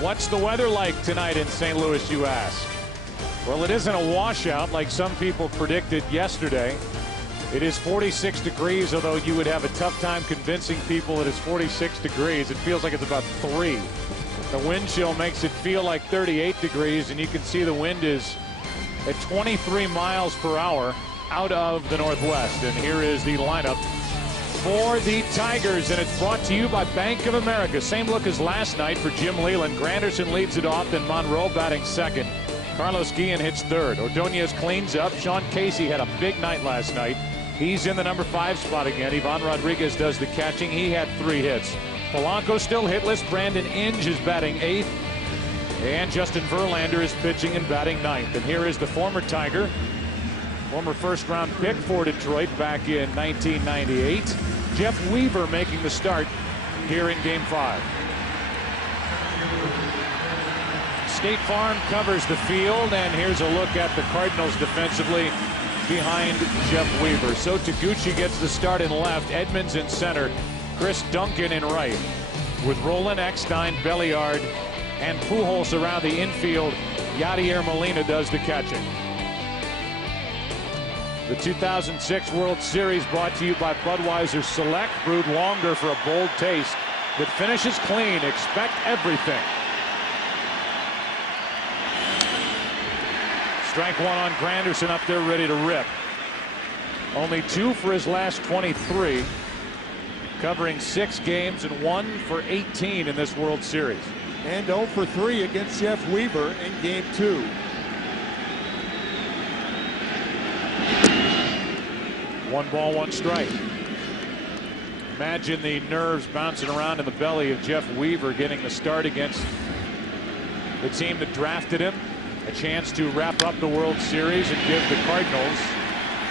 What's the weather like tonight in St. Louis, you ask? Well, it isn't a washout like some people predicted yesterday. It is 46 degrees, although you would have a tough time convincing people it is 46 degrees. It feels like it's about 3. The wind chill makes it feel like 38 degrees, and you can see the wind is at 23 miles per hour out of the northwest. And here is the lineup for the Tigers, and it's brought to you by Bank of America. Same look as last night for Jim Leyland. Granderson leads it off, then Monroe batting second. Carlos Guillen hits third. Ordonez cleans up. Sean Casey had a big night last night. He's in the number 5 spot again. Ivan Rodriguez does the catching. He had 3 hits. Polanco still hitless. Brandon Inge is batting 8th. And Justin Verlander is pitching and batting 9th. And here is the former Tiger, former first-round pick for Detroit back in 1998. Jeff Weaver making the start here in Game 5. State Farm covers the field, and here's a look at the Cardinals defensively behind Jeff Weaver. So Taguchi gets the start in left, Edmonds in center, Chris Duncan in right, with Roland, Eckstein, Belliard, and Pujols around the infield. Yadier Molina does the catching. The 2006 World Series brought to you by Budweiser Select, brewed longer for a bold taste that finishes clean. Expect everything. Strike 1 on Granderson, up there ready to rip. Only 2 for his last 23, covering 6 games and 1 for 18 in this World Series. And 0 for 3 against Jeff Weaver in Game 2. One ball, one strike. Imagine the nerves bouncing around in the belly of Jeff Weaver getting the start against the team that drafted him. A chance to wrap up the World Series and give the Cardinals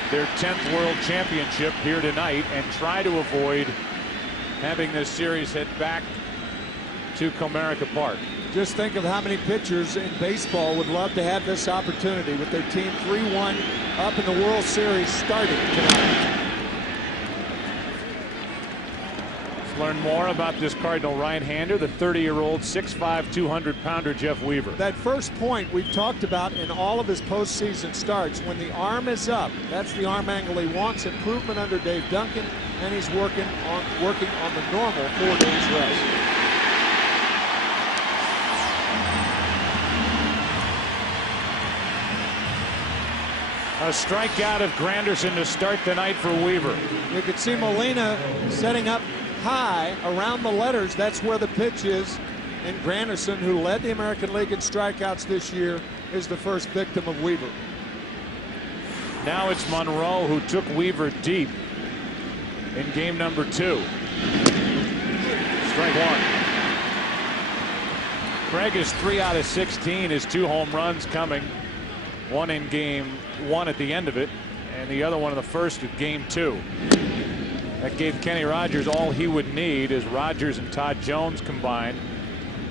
their 10th World Championship here tonight, and try to avoid having this series head back to Comerica Park. Just think of how many pitchers in baseball would love to have this opportunity with their team 3-1 up in the World Series starting tonight. Let's learn more about this Cardinal right-hander, the 30-year-old 6'5", 200-pounder Jeff Weaver. That first point we've talked about in all of his postseason starts. When the arm is up, that's the arm angle he wants. Improvement under Dave Duncan, and he's working on the normal 4 days rest. A strikeout of Granderson to start the night for Weaver. You can see Molina setting up high around the letters. That's where the pitch is. And Granderson, who led the American League in strikeouts this year, is the first victim of Weaver. Now it's Monroe who took Weaver deep in game number 2. Strike 1. Craig is 3 out of 16. His 2 home runs coming. One in game 1 at the end of it, and the other one in the first of game 2. That gave Kenny Rogers all he would need as Rogers and Todd Jones combined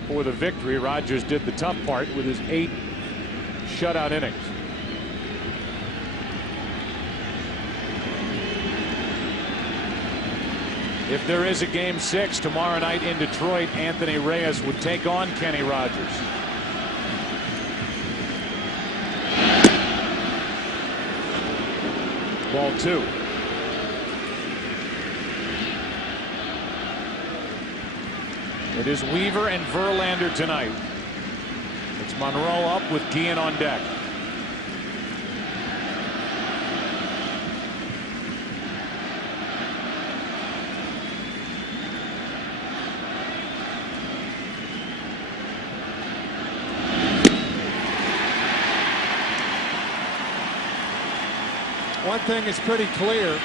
for the victory. Rogers did the tough part with his 8 shutout innings. If there is a game 6 tomorrow night in Detroit, Anthony Reyes would take on Kenny Rogers. Ball 2. It is Weaver and Verlander tonight. It's Monroe up with Guillen on deck. One thing is pretty clear.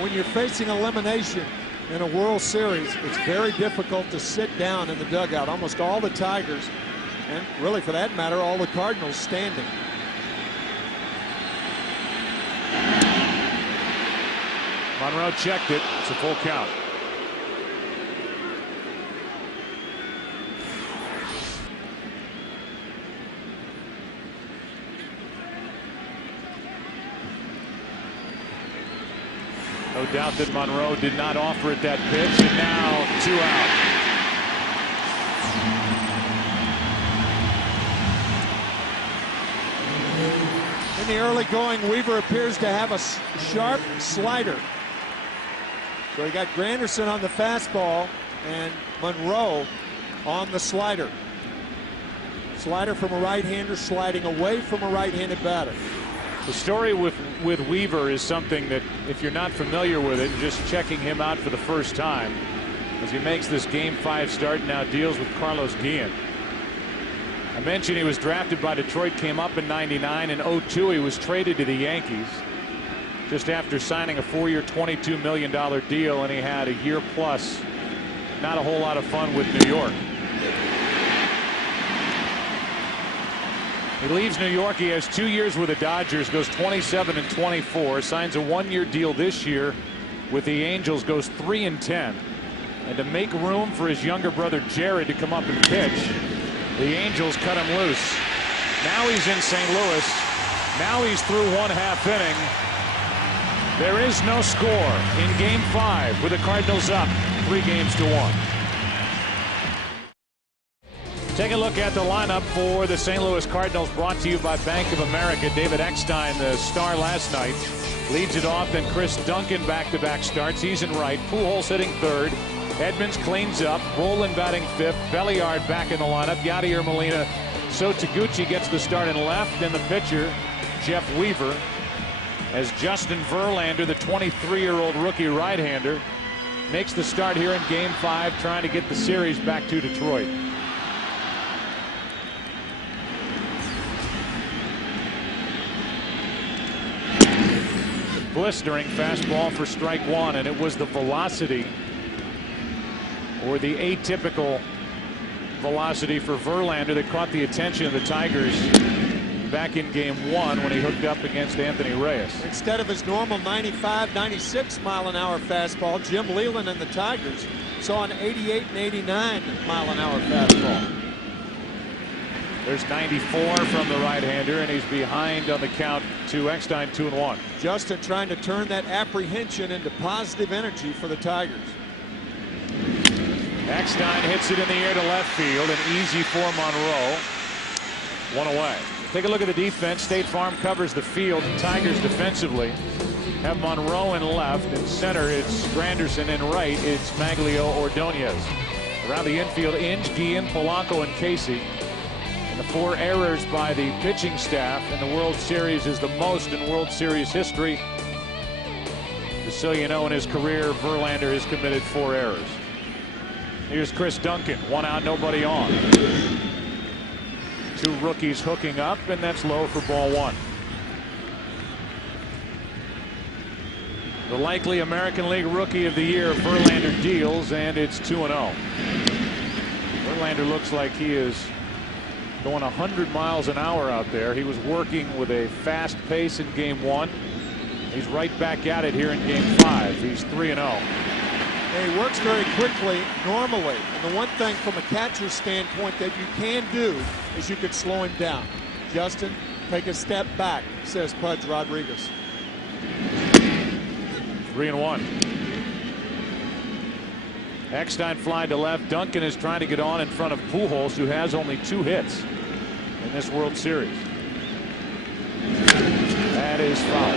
When you're facing elimination in a World Series, it's very difficult to sit down in the dugout. Almost all the Tigers, and really for that matter, all the Cardinals standing. Monroe checked it. It's a full count. No doubt that Monroe did not offer it that pitch, and now 2 out. early going. Weaver appears to have a sharp slider. So he got Granderson on the fastball and Monroe on the slider. Slider from a right-hander sliding away from a right-handed batter. The story with Weaver is something that, if you're not familiar with it, just checking him out for the first time, as he makes this Game 5 start and now deals with Carlos Guillen. I mentioned he was drafted by Detroit, came up in '99. In '02 he was traded to the Yankees just after signing a 4-year $22 million deal, and he had a year plus not a whole lot of fun with New York. He leaves New York. He has 2 years with the Dodgers, goes 27-24, signs a 1-year deal this year with the Angels, goes 3-10. And to make room for his younger brother Jared to come up and pitch, the Angels cut him loose. Now he's in St. Louis. Now he's through 1/2 inning. There is no score in Game 5 with the Cardinals up 3-1. Take a look at the lineup for the St. Louis Cardinals, brought to you by Bank of America. David Eckstein, the star last night, leads it off. Then Chris Duncan back-to-back starts. He's in right. Pujols hitting third. Edmonds cleans up. Roland batting fifth. Belliard back in the lineup. Yadier Molina. So Taguchi gets the start in left. And the pitcher, Jeff Weaver, as Justin Verlander, the 23-year-old rookie right-hander, makes the start here in Game 5, trying to get the series back to Detroit. Blistering fastball for strike one, and it was the velocity, or the atypical velocity for Verlander, that caught the attention of the Tigers back in Game 1 when he hooked up against Anthony Reyes. Instead of his normal 95, 96 mile an hour fastball, Jim Leyland and the Tigers saw an 88 and 89 mile an hour fastball. There's 94 from the right-hander, and he's behind on the count to Eckstein, 2-1. Justin trying to turn that apprehension into positive energy for the Tigers. Eckstein hits it in the air to left field, and easy for Monroe. One away. Take a look at the defense. State Farm covers the field. The Tigers defensively have Monroe in left. In center, it's Granderson. In right, it's Maglio Ordonez. Around the infield, Inge, Guillen, Polanco, and Casey. And the 4 errors by the pitching staff in the World Series is the most in World Series history. Just so you know, in his career, Verlander has committed 4 errors. Here's Chris Duncan. 1 out, nobody on. 2 rookies hooking up, and that's low for ball 1. The likely American League Rookie of the Year, Verlander, deals, and it's 2-0. Verlander looks like he is going 100 miles an hour out there. He was working with a fast pace in Game 1. He's right back at it here in Game 5. He's 3-0. He works very quickly normally. And the one thing from a catcher's standpoint that you can do is you can slow him down. Justin, take a step back, says Pudge Rodriguez. 3-1. Eckstein flying to left. Duncan is trying to get on in front of Pujols, who has only 2 hits in this World Series. That is foul.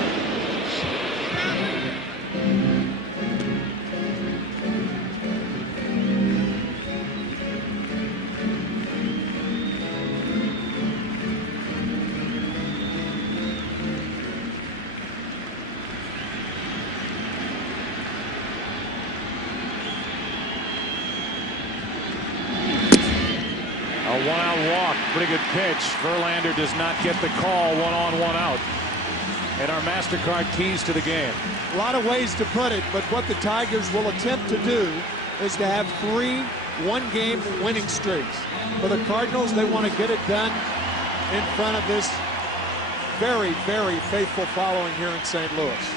A 1-out walk. Pretty good pitch. Verlander does not get the call. 1 on, 1 out. And our MasterCard keys to the game. A lot of ways to put it, but what the Tigers will attempt to do is to have 3 one-game winning streaks. For the Cardinals, they want to get it done in front of this very, very faithful following here in St. Louis.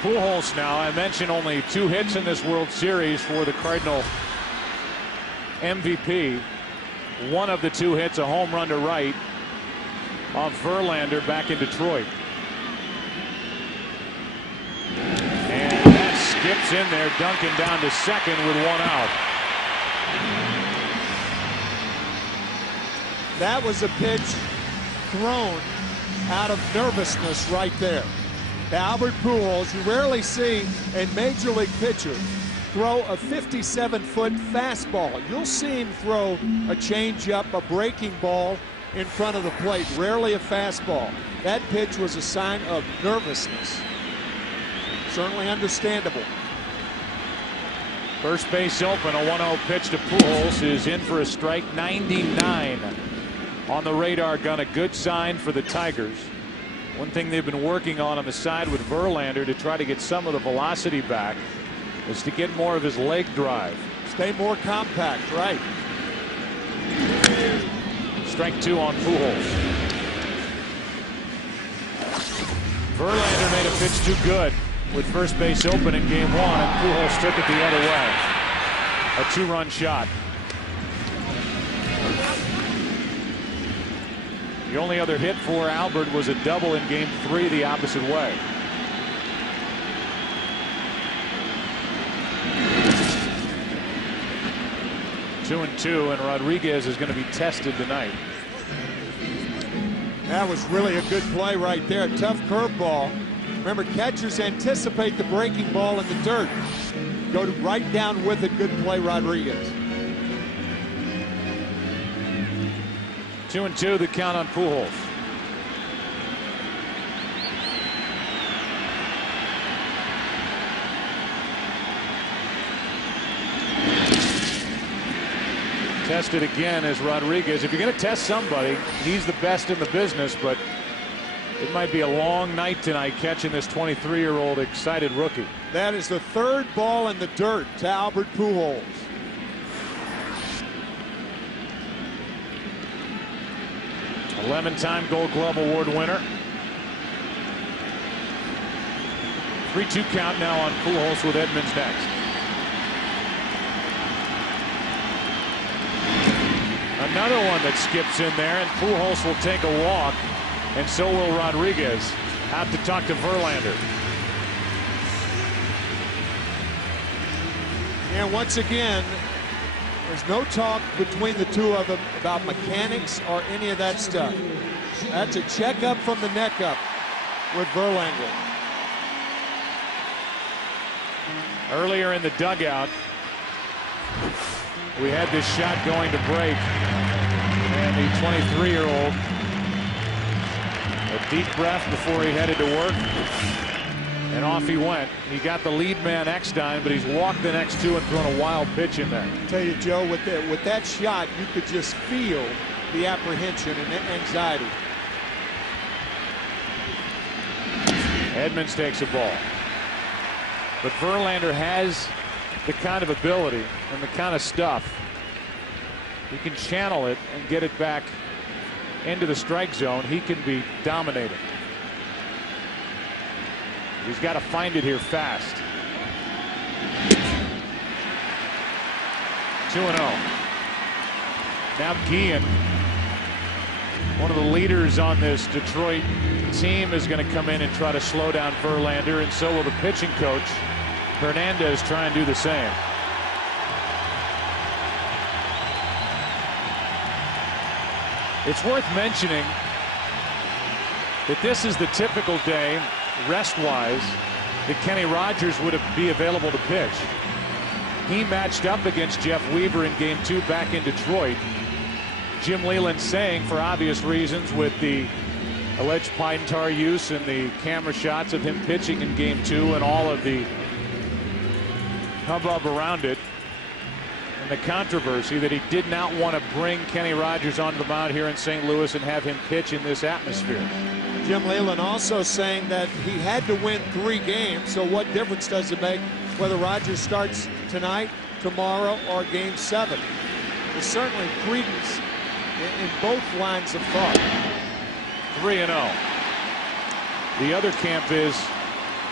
Pujols now. I mentioned only 2 hits in this World Series for the Cardinal MVP. One of the 2 hits, a home run to right off Verlander back in Detroit. And that skips in there. Duncan down to second with 1 out. That was a pitch thrown out of nervousness right there. Albert Pujols, you rarely see a major league pitcher throw a 57-foot fastball. You'll see him throw a changeup, a breaking ball in front of the plate, rarely a fastball. That pitch was a sign of nervousness. Certainly understandable. First base open, a 1-0 pitch to Pujols is in for a strike. 99 on the radar gun, a good sign for the Tigers. One thing they've been working on the side with Verlander to try to get some of the velocity back is to get more of his leg drive. Stay more compact, right? Strike 2 on Pujols. Verlander made a pitch too good with first base open in game 1, and Pujols took it the other way. A 2-run shot. The only other hit for Albert was a double in game 3 the opposite way. Two and 2, and Rodriguez is going to be tested tonight. That was really a good play right there. Tough curveball. Remember, catchers anticipate the breaking ball in the dirt. Go right down with it. Good play, Rodriguez. 2 and 2, the count on Pujols. Tested again as Rodriguez. If you're going to test somebody, he's the best in the business, but it might be a long night tonight catching this 23-year-old excited rookie. That is the third ball in the dirt to Albert Pujols. A 11-time Gold Glove Award winner. 3-2 count now on Pujols with Edmonds next. Another one that skips in there, and Pujols will take a walk, and so will Rodriguez. Have to talk to Verlander. And once again, there's no talk between the two of them about mechanics or any of that stuff. That's a checkup from the neck up with Verlander. Earlier in the dugout, we had this shot going to break, and the 23-year-old, a deep breath before he headed to work, and off he went. He got the lead man Eckstein, but he's walked the next two and thrown a wild pitch in there. I tell you, Joe, with that shot, you could just feel the apprehension and anxiety. Edmonds takes a ball, but Verlander has the kind of ability and the kind of stuff. He can channel it and get it back into the strike zone. He can be dominating. He's got to find it here fast. 2-0. Now Guillen, one of the leaders on this Detroit team, is going to come in and try to slow down Verlander, and so will the pitching coach. Hernandez try and do the same. It's worth mentioning that this is the typical day, rest-wise, that Kenny Rogers would be available to pitch. He matched up against Jeff Weaver in Game 2 back in Detroit. Jim Leyland saying, for obvious reasons, with the alleged pine tar use and the camera shots of him pitching in Game 2 and all of the hubbub around it and the controversy, that he did not want to bring Kenny Rogers onto the mound here in St. Louis and have him pitch in this atmosphere. Jim Leyland also saying that he had to win 3 games, so what difference does it make whether Rogers starts tonight, tomorrow, or Game 7? There's certainly credence in both lines of thought. 3-0. The other camp is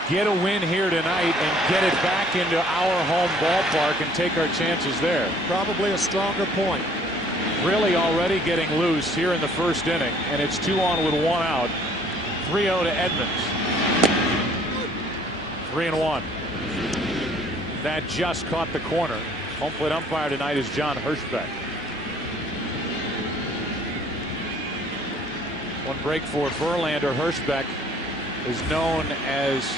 get a win here tonight and get it back into our home ballpark and take our chances there. Probably a stronger point. Really already getting loose here in the first inning, and it's 2 on with 1 out. 3-0 to Edmonds. 3-1. That just caught the corner. Home plate umpire tonight is John Hirschbeck. One break for Verlander. Hirschbeck is known as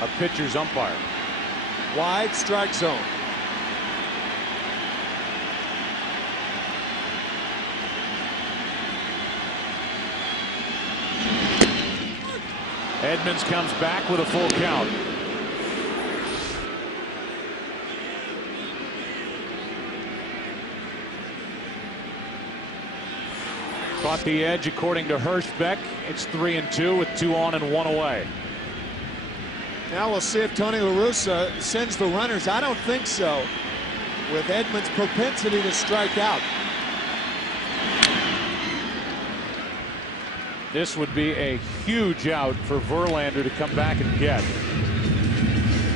a pitcher's umpire. Wide strike zone. Edmonds comes back with a full count. Caught the edge according to Hirschbeck. It's 3-2 with 2 on and 1 away. Now we'll see if Tony La Russa sends the runners. I don't think so, with Edmonds' propensity to strike out. This would be a huge out for Verlander to come back and get.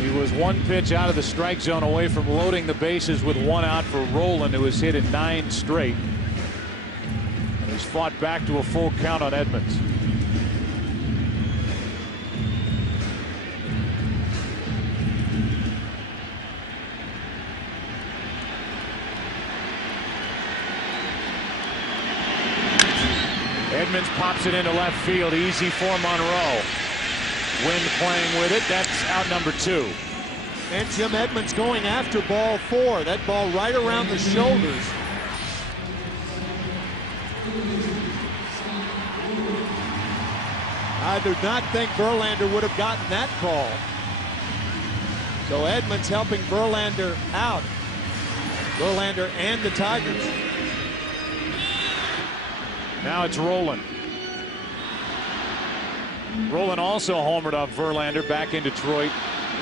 He was 1 pitch out of the strike zone away from loading the bases with 1 out for Rolen, who has hit in 9 straight. And he's fought back to a full count on Edmonds. Edmonds pops it into left field. Easy for Monroe. Wind playing with it. That's out number 2. And Jim Edmonds going after ball 4. That ball right around the shoulders. I do not think Verlander would have gotten that call. So Edmonds helping Verlander out. Verlander and the Tigers. Now it's Rolen. Rolen also homered off Verlander back in Detroit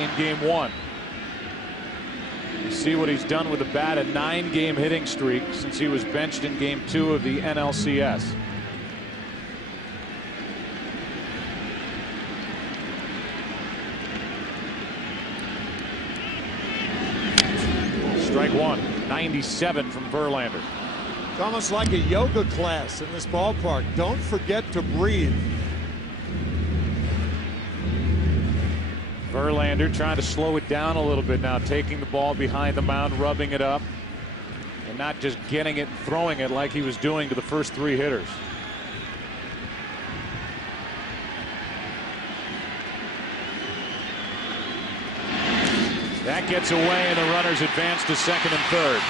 in game 1. You see what he's done with the bat, a 9-game hitting streak since he was benched in game 2 of the NLCS. Strike 1, 97 from Verlander. It's almost like a yoga class in this ballpark. Don't forget to breathe. Verlander trying to slow it down a little bit now, taking the ball behind the mound, rubbing it up, and not just getting it, throwing it like he was doing to the first 3 hitters. That gets away, and the runners advance to second and third.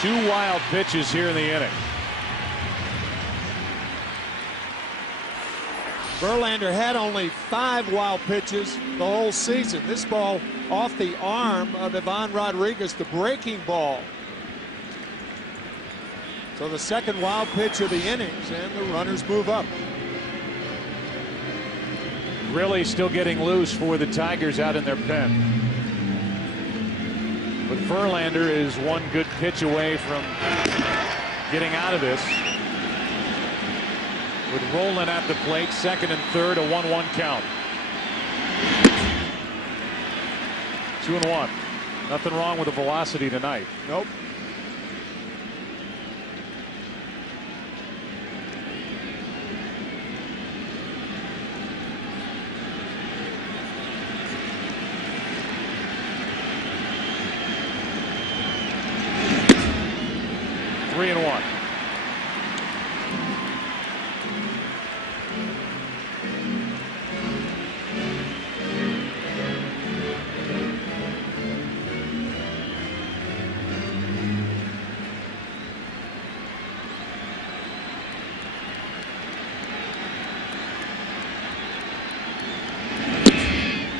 2 wild pitches here in the inning. Verlander had only 5 wild pitches the whole season. This ball off the arm of Ivan Rodriguez, the breaking ball. So the second wild pitch of the innings, and the runners move up. Really still getting loose for the Tigers out in their pen. But Verlander is 1 good pitch away from getting out of this. With Rolen at the plate, second and third, a 1-1 count. 2-1. Nothing wrong with the velocity tonight. Nope. Three and 1.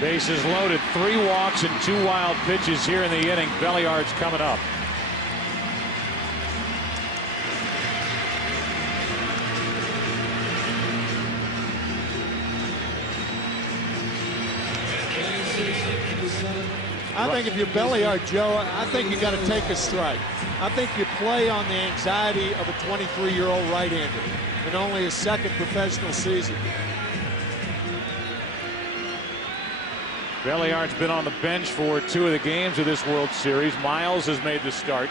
Bases loaded, 3 walks and 2 wild pitches here in the inning. Belliard's coming up. I think if you're Belliard, Joe, I think you got to take a strike. I think you play on the anxiety of a 23-year-old right-hander in only his 2nd professional season. Belliard's been on the bench for 2 of the games of this World Series. Miles has made the start.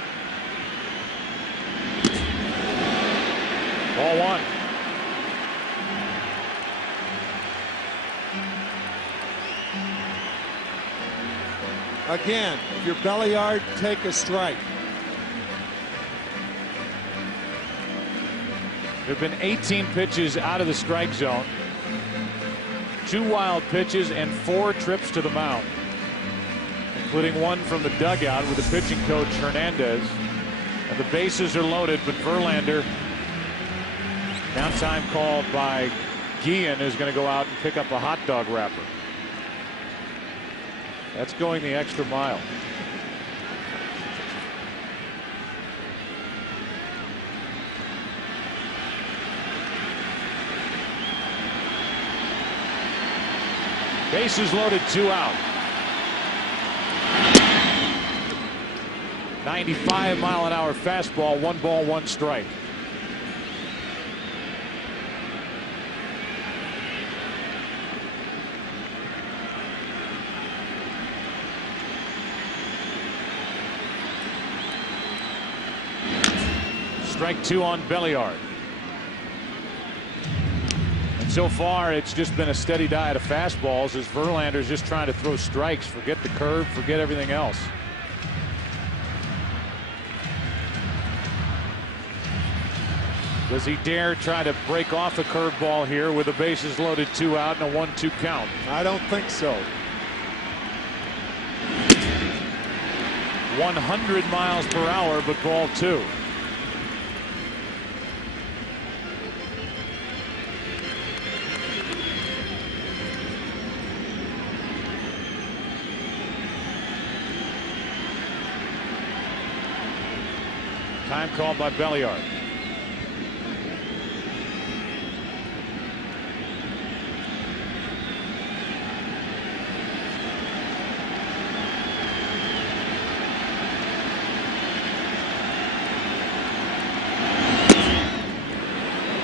Ball 1. Again, if you're Belliard, take a strike. There have been 18 pitches out of the strike zone, 2 wild pitches, and 4 trips to the mound, including one from the dugout with the pitching coach Hernandez. And the bases are loaded, but Verlander, now time called by Guillen, who's going to go out and pick up a hot dog wrapper. That's going the extra mile. Bases loaded, 2 out. 95-mile-an-hour fastball, 1 ball, 1 strike. Strike 2 on Belliard. And so far, it's just been a steady diet of fastballs as Verlander's just trying to throw strikes. Forget the curve, forget everything else. Does he dare try to break off a curveball here with the bases loaded, 2 out, and a 1-2 count? I don't think so. 100 miles per hour, but ball 2. Time called by Belliard.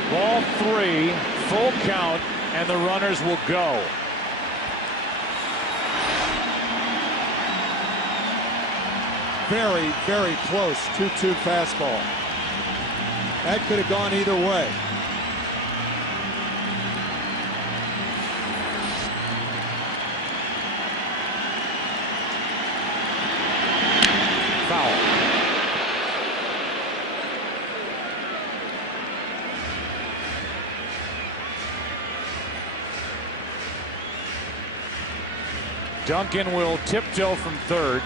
Ball 3, full count, and the runners will go. Very, very close 2-2 fastball. That could have gone either way. Foul. Duncan will tiptoe from third.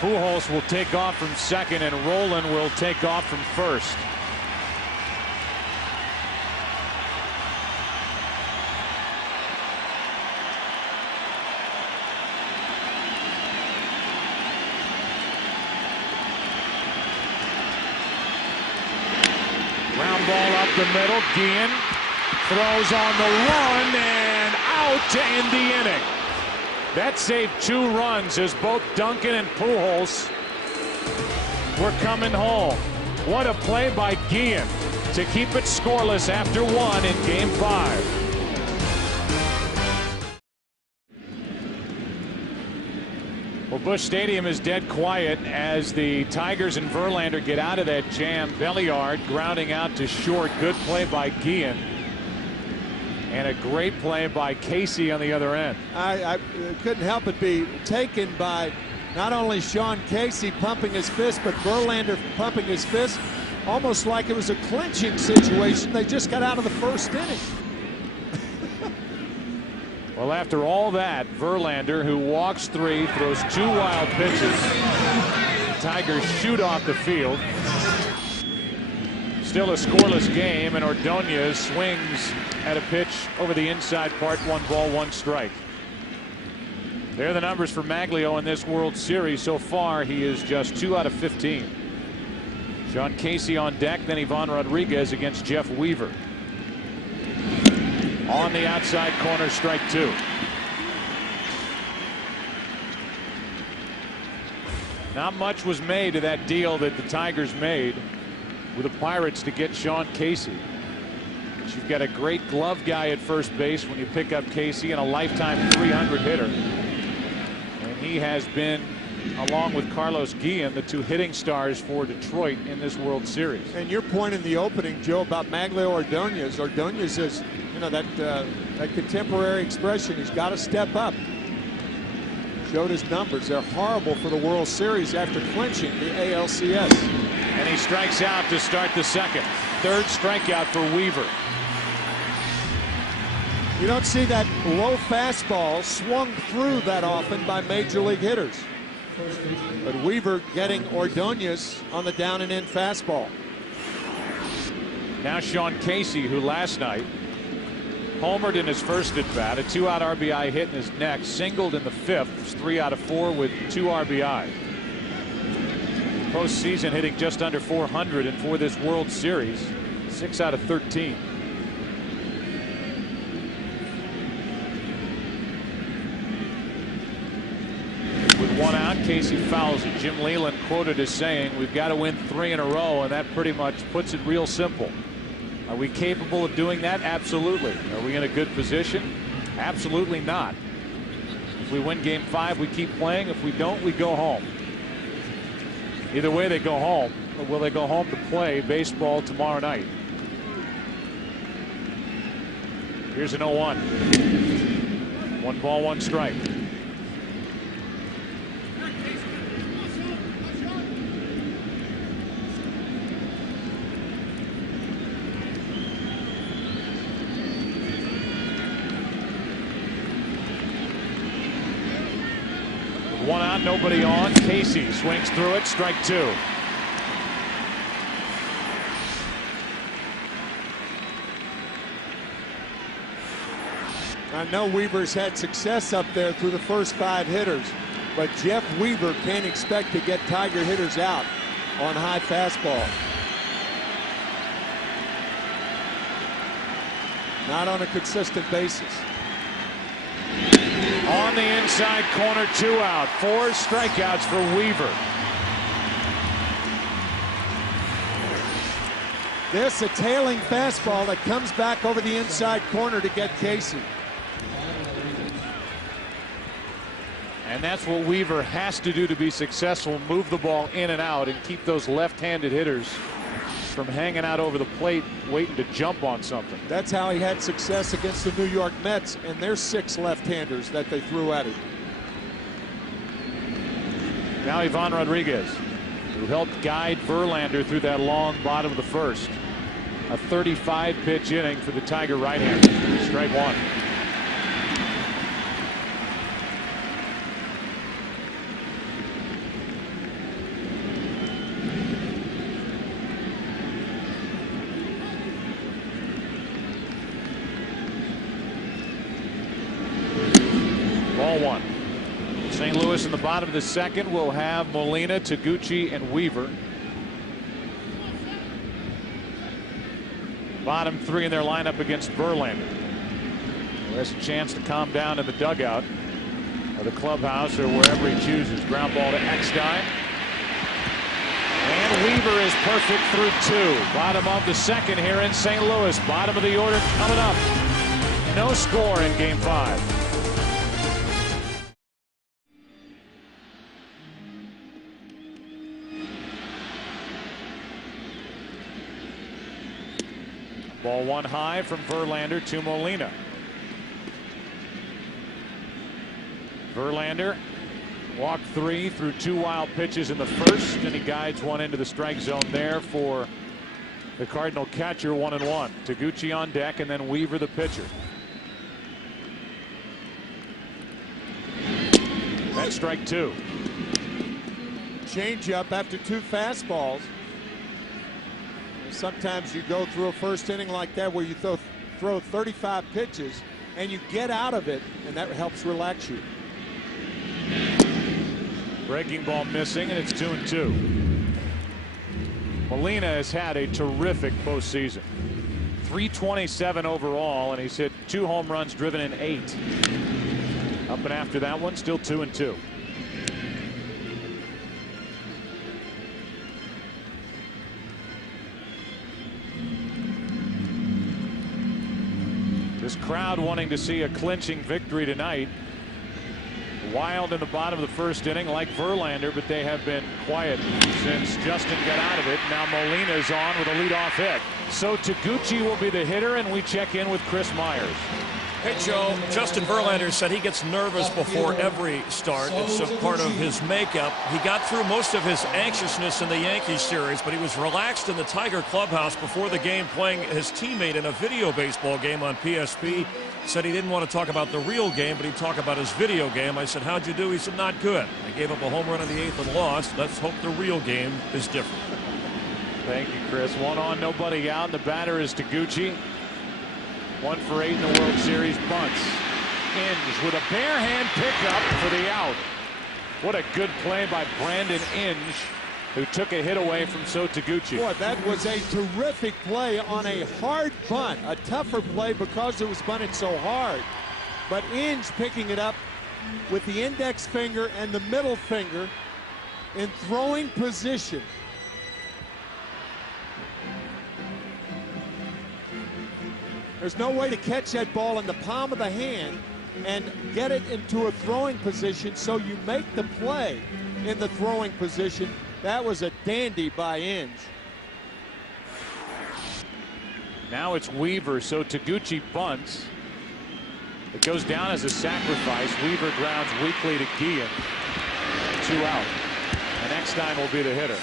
Pujols will take off from second, and Rolen will take off from first. Ground ball up the middle. Guillen throws on the run and out to end the inning. That saved 2 runs as both Duncan and Pujols were coming home. What a play by Guillen to keep it scoreless after 1 in Game 5. Well, Busch Stadium is dead quiet as the Tigers and Verlander get out of that jam. Belliard grounding out to short. Good play by Guillen. And a great play by Casey on the other end. I couldn't help but be taken by not only Sean Casey pumping his fist, but Verlander pumping his fist, almost like it was a clinching situation. They just got out of the first inning. Well, after all that, Verlander, who walks 3, throws 2 wild pitches. Tigers shoot off the field. Still a scoreless game, and Ordonez swings at a pitch over the inside part. 1 ball, 1 strike. There are the numbers for Maglio in this World Series. So far, he is just 2 out of 15. Sean Casey on deck, then Ivan Rodriguez against Jeff Weaver. On the outside corner, strike 2. Not much was made of that deal that the Tigers made with the Pirates to get Sean Casey. But you've got a great glove guy at first base when you pick up Casey, and a lifetime 300 hitter. And he has been, along with Carlos Guillen, the 2 hitting stars for Detroit in this World Series. And your point in the opening, Joe, about Maglio Ordonez. Ordonez is, you know, that contemporary expression. He's got to step up. Showed his numbers. They're horrible for the World Series after clinching the ALCS. And he strikes out to start the second. third strikeout for Weaver. You don't see that low fastball swung through that often by major league hitters. But Weaver getting Ordonez on the down and in fastball. Now Sean Casey, who last night homered in his first at bat, a 2-out RBI hit in his neck, singled in the fifth, 3 out of 4 with 2 RBI. Postseason hitting just under 400, and for this World Series, 6 out of 13. With 1 out, Casey fouls it. Jim Leyland quoted as saying, "We've got to win 3 in a row," and that pretty much puts it real simple. Are we capable of doing that? Absolutely. Are we in a good position? Absolutely not. If we win game 5, we keep playing. If we don't, we go home. Either way, they go home. Or will they go home to play baseball tomorrow night? Here's an 0-1. 1 ball, 1 strike. With 1 out, nobody on. Casey swings through it. Strike 2. I know Weaver's had success up there through the first 5 hitters, but Jeff Weaver can't expect to get Tiger hitters out on high fastball. Not on a consistent basis. On the inside corner, 2 out. 4 strikeouts for Weaver. This a tailing fastball that comes back over the inside corner to get Casey. And that's what Weaver has to do to be successful. Move the ball in and out and keep those left-handed hitters from hanging out over the plate waiting to jump on something. That's how he had success against the New York Mets and their 6 left-handers that they threw at him. Now Ivan Rodriguez, who helped guide Verlander through that long bottom of the first. A 35-pitch inning for the Tiger right-hander. Strike 1. Ball 1. St. Louis in the bottom of the second will have Molina, Taguchi, and Weaver. Bottom 3 in their lineup against Verlander. There's a chance to calm down in the dugout or the clubhouse or wherever he chooses. Ground ball to Eckstein. And Weaver is perfect through 2. Bottom of the second here in St. Louis. Bottom of the order coming up. No score in game 5. Ball 1 high from Verlander to Molina. Verlander walked 3 through 2 wild pitches in the first, and he guides 1 into the strike zone there for the Cardinal catcher. 1-1. Taguchi on deck, and then Weaver the pitcher. That's strike 2. Change up after 2 fastballs. Sometimes you go through a first inning like that where you throw 35 pitches and you get out of it, and that helps relax you. Breaking ball missing, and it's 2-2. Molina has had a terrific postseason. 327 overall, and he's hit 2 home runs, driven in 8. Up and after that one, still 2-2. This crowd wanting to see a clinching victory tonight. Wild in the bottom of the first inning, like Verlander, but they have been quiet since Justin got out of it. Now Molina is on with a leadoff hit. So Taguchi will be the hitter, and we check in with Chris Myers. Hey, Joe, Justin Verlander said he gets nervous before every start. It's a part of his makeup. He got through most of his anxiousness in the Yankees series, but he was relaxed in the Tiger clubhouse before the game playing his teammate in a video baseball game on PSP. Said he didn't want to talk about the real game, but he'd talk about his video game. I said, how'd you do? He said, not good. I gave up a home run in the 8th and lost. Let's hope the real game is different. Thank you, Chris. 1 on, nobody out. The batter is Taguchi. 1 for 8 in the World Series. Bunts. Inge with a bare hand pickup for the out. What a good play by Brandon Inge, who took a hit away from Taguchi. Boy, that was a terrific play on a hard bunt. A tougher play because it was bunted so hard. But Inge picking it up with the index finger and the middle finger in throwing position. There's no way to catch that ball in the palm of the hand and get it into a throwing position so you make the play in the throwing position. That was a dandy by Inge. Now it's Weaver, so Taguchi bunts. It goes down as a sacrifice. Weaver grounds weakly to Guillen. 2 out. And Eckstein will be the hitter.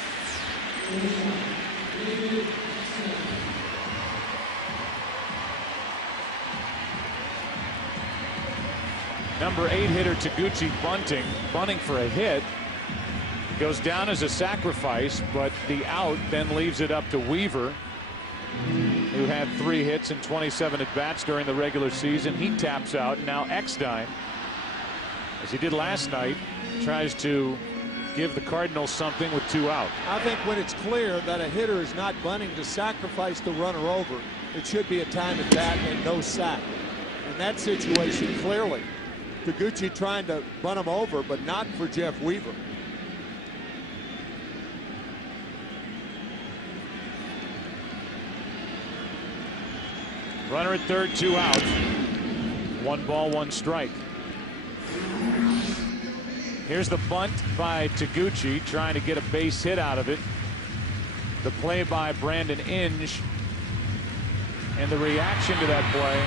Number 8 hitter Taguchi bunting for a hit. Goes down as a sacrifice, but the out then leaves it up to Weaver, who had 3 hits and 27 at-bats during the regular season. He taps out. Now Eckstein, as he did last night, tries to give the Cardinals something with 2 out. I think when it's clear that a hitter is not bunting to sacrifice the runner over, it should be a time at bat and no sack. In that situation, clearly, Taguchi trying to bunt him over, but not for Jeff Weaver. Runner at third, 2 out. 1 ball, 1 strike. Here's the bunt by Taguchi, trying to get a base hit out of it. The play by Brandon Inge. And the reaction to that play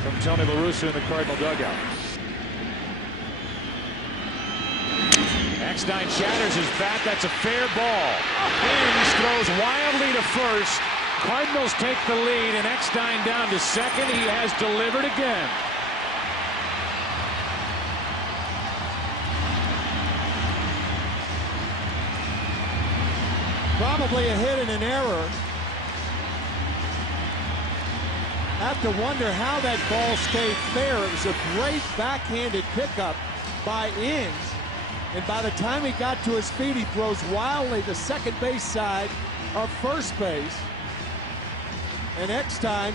from Tony La Russa in the Cardinal dugout. Eckstein shatters his bat. That's a fair ball. Inge throws wildly to first. Cardinals take the lead, and Eckstein down to second. He has delivered again. Probably a hit and an error. Have to wonder how that ball stayed fair. It was a great backhanded pickup by Inge. And by the time he got to his feet, he throws wildly to second base side of first base. And Eckstein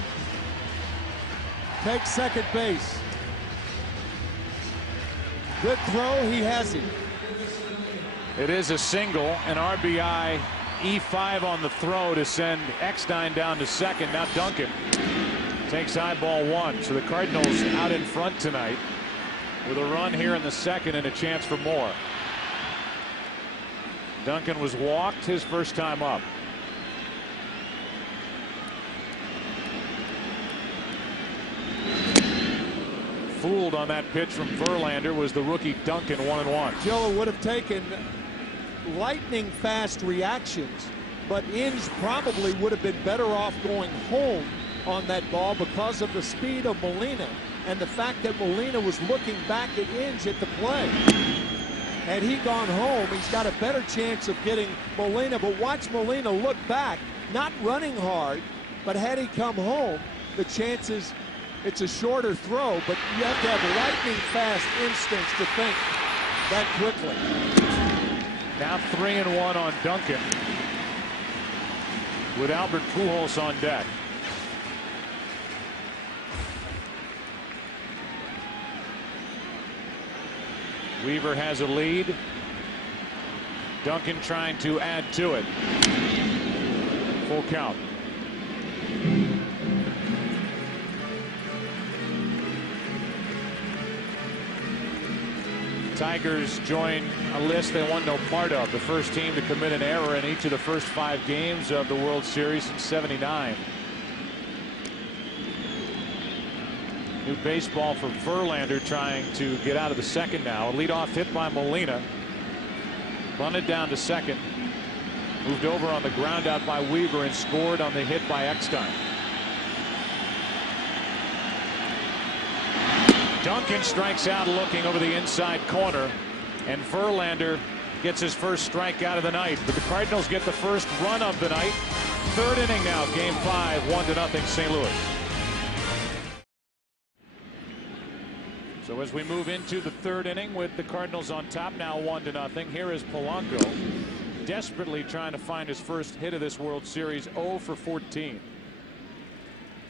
takes second base. Good throw, he has him. It is a single, an RBI E5 on the throw to send Eckstein down to second. Now Duncan takes high ball 1. So the Cardinals out in front tonight with a run here in the second and a chance for more. Duncan was walked his first time up. Fooled on that pitch from Verlander was the rookie Duncan. 1-1. Joe would have taken lightning fast reactions, but Inge probably would have been better off going home on that ball because of the speed of Molina and the fact that Molina was looking back at Inge at the play. Had he gone home, he's got a better chance of getting Molina, but watch Molina look back, not running hard, but had he come home, the chances, it's a shorter throw, but you have to have lightning fast instincts to think that quickly. Now 3-1 on Duncan with Albert Pujols on deck. Weaver has a lead. Duncan trying to add to it. Full count. Tigers join a list they want no part of. The first team to commit an error in each of the first 5 games of the World Series since '79. New baseball for Verlander, trying to get out of the second now. A leadoff hit by Molina. Bunted down to second. Moved over on the ground out by Weaver and scored on the hit by Eckstein. Duncan strikes out looking over the inside corner, and Verlander gets his first strikeout of the night. But the Cardinals get the first run of the night. Third inning now, game 5, 1-0 St. Louis. So as we move into the third inning with the Cardinals on top now 1-0, here is Polanco desperately trying to find his first hit of this World Series. 0 for 14.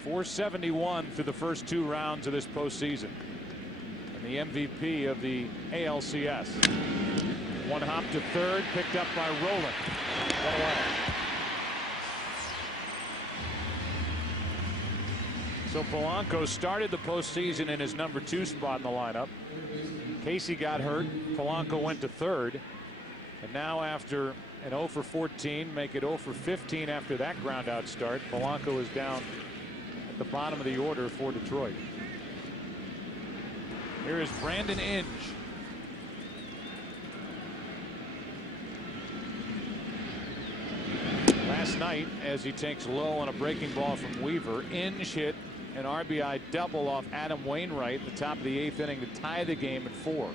471 through the first 2 rounds of this postseason. And the MVP of the ALCS. One hop to third, picked up by Rowland. 1 away. So Polanco started the postseason in his number 2 spot in the lineup. Casey got hurt. Polanco went to third. And now after an 0 for 14, make it 0 for 15 after that ground out start, Polanco is down at the bottom of the order for Detroit. Here is Brandon Inge. Last night, as he takes low on a breaking ball from Weaver, Inge hit an RBI double off Adam Wainwright at the top of the 8th inning to tie the game at 4.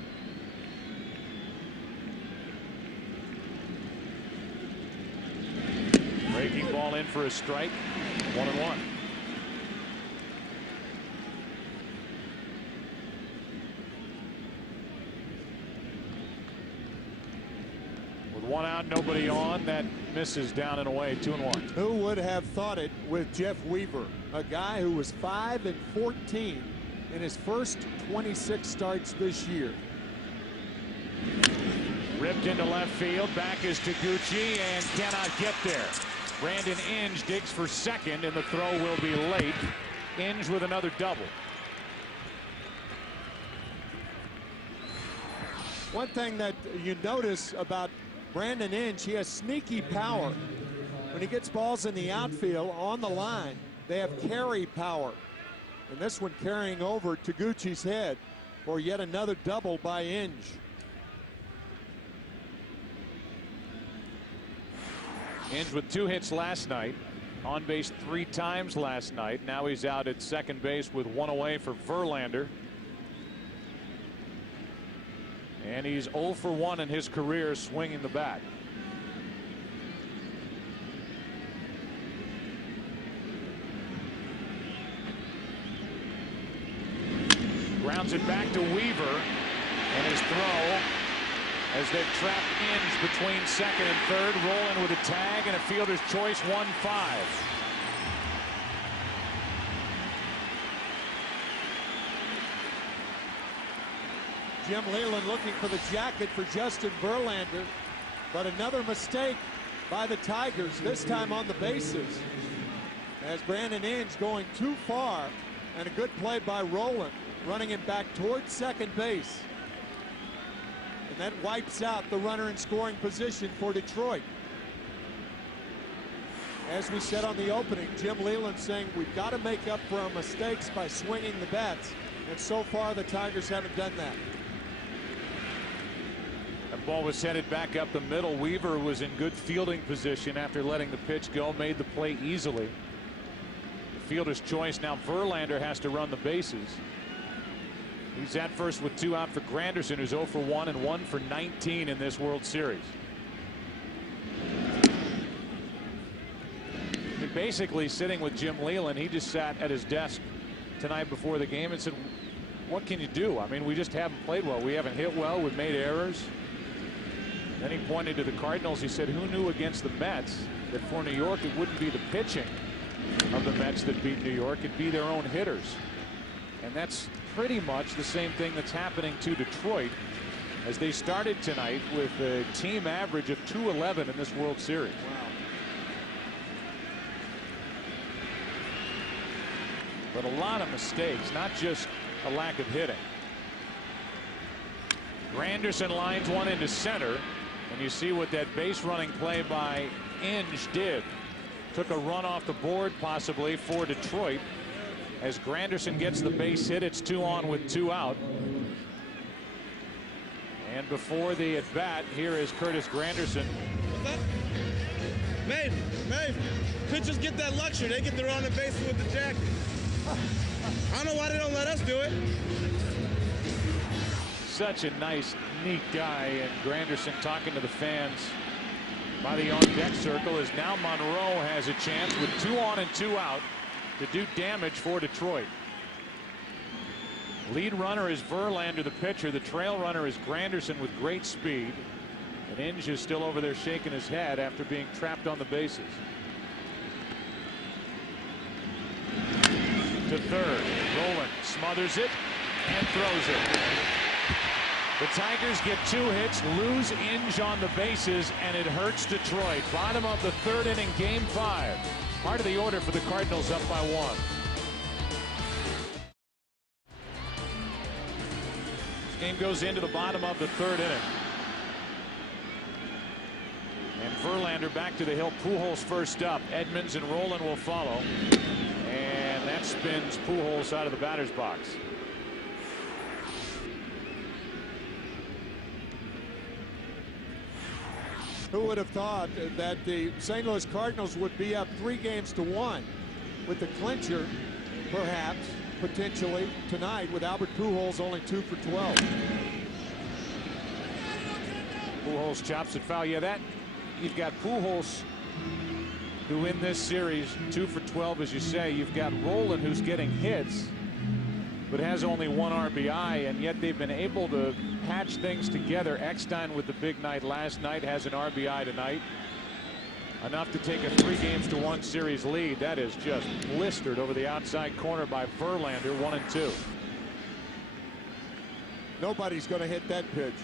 Breaking ball in for a strike. 1-1. With 1 out, nobody on, that misses down and away. 2-1. Who would have thought it with Jeff Weaver, a guy who was 5 and 14 in his first 26 starts this year. Ripped into left field. Back is Taguchi and cannot get there. Brandon Inge digs for second, and the throw will be late. Inge with another double. One thing that you notice about Brandon Inge, he has sneaky power. When he gets balls in the outfield on the line, they have carry power. And this one carrying over Taguchi's head for yet another double by Inge. Inge with 2 hits last night. On base 3 times last night. Now he's out at second base with 1 away for Verlander. And he's 0 for 1 in his career swinging the bat. Grounds it back to Weaver, and his throw, as they've trapped Inge between second and third. Rolling with a tag and a fielder's choice. 1-5. Jim Leyland looking for the jacket for Justin Verlander, but another mistake by the Tigers, this time on the bases, as Brandon Inge going too far, and a good play by Rowland, running him back towards second base. And that wipes out the runner in scoring position for Detroit. As we said on the opening, Jim Leyland saying we've got to make up for our mistakes by swinging the bats, and so far the Tigers haven't done that. That ball was headed back up the middle. Weaver was in good fielding position after letting the pitch go, made the play easily. The fielder's choice. Now Verlander has to run the bases. He's at first with 2 out for Granderson, who's 0 for 1 and 1 for 19 in this World Series. And basically sitting with Jim Leyland, he just sat at his desk tonight before the game and said, what can you do? I mean, we just haven't played well. We haven't hit well. We've made errors. Then he pointed to the Cardinals. He said, who knew against the Mets that for New York it wouldn't be the pitching of the Mets that beat New York, it'd be their own hitters. And that's pretty much the same thing that's happening to Detroit, as they started tonight with a team average of .211 in this World Series. Wow. But a lot of mistakes, not just a lack of hitting. Granderson lines one into center, and you see what that base running play by Inge did. Took a run off the board possibly for Detroit. As Granderson gets the base hit, it's 2 on with 2 out. And before the at bat, here is Curtis Granderson. What's that? Maybe. Pitchers get that luxury. They get their own bases with the jacket. I don't know why they don't let us do it. Such a nice, neat guy. And Granderson talking to the fans by the on-deck circle as now Monroe has a chance with 2 on and 2 out to do damage for Detroit. Lead runner is Verlander, the pitcher. The trail runner is Granderson with great speed. And Inge is still over there shaking his head after being trapped on the bases. To third. Rowland smothers it and throws it. The Tigers get 2 hits, lose Inge on the bases, and it hurts Detroit. Bottom of the 3rd inning, game 5. Part of the order for the Cardinals up by 1. Game goes into the bottom of the 3rd inning. And Verlander back to the hill. Pujols first up. Edmonds and Rowland will follow. And that spins Pujols out of the batter's box. Who would have thought that the St. Louis Cardinals would be up 3-1 with the clincher, perhaps, potentially, tonight with Albert Pujols only 2 for 12. Pujols chops it foul. Yeah, that you've got Pujols, who in this series 2 for 12, as you say. You've got Rowland, who's getting hits, but has only 1 RBI, and yet they've been able to patch things together. Eckstein with the big night last night has an RBI tonight. Enough to take a 3-1 series lead. That is just blistered over the outside corner by Verlander. 1 and 2. Nobody's going to hit that pitch.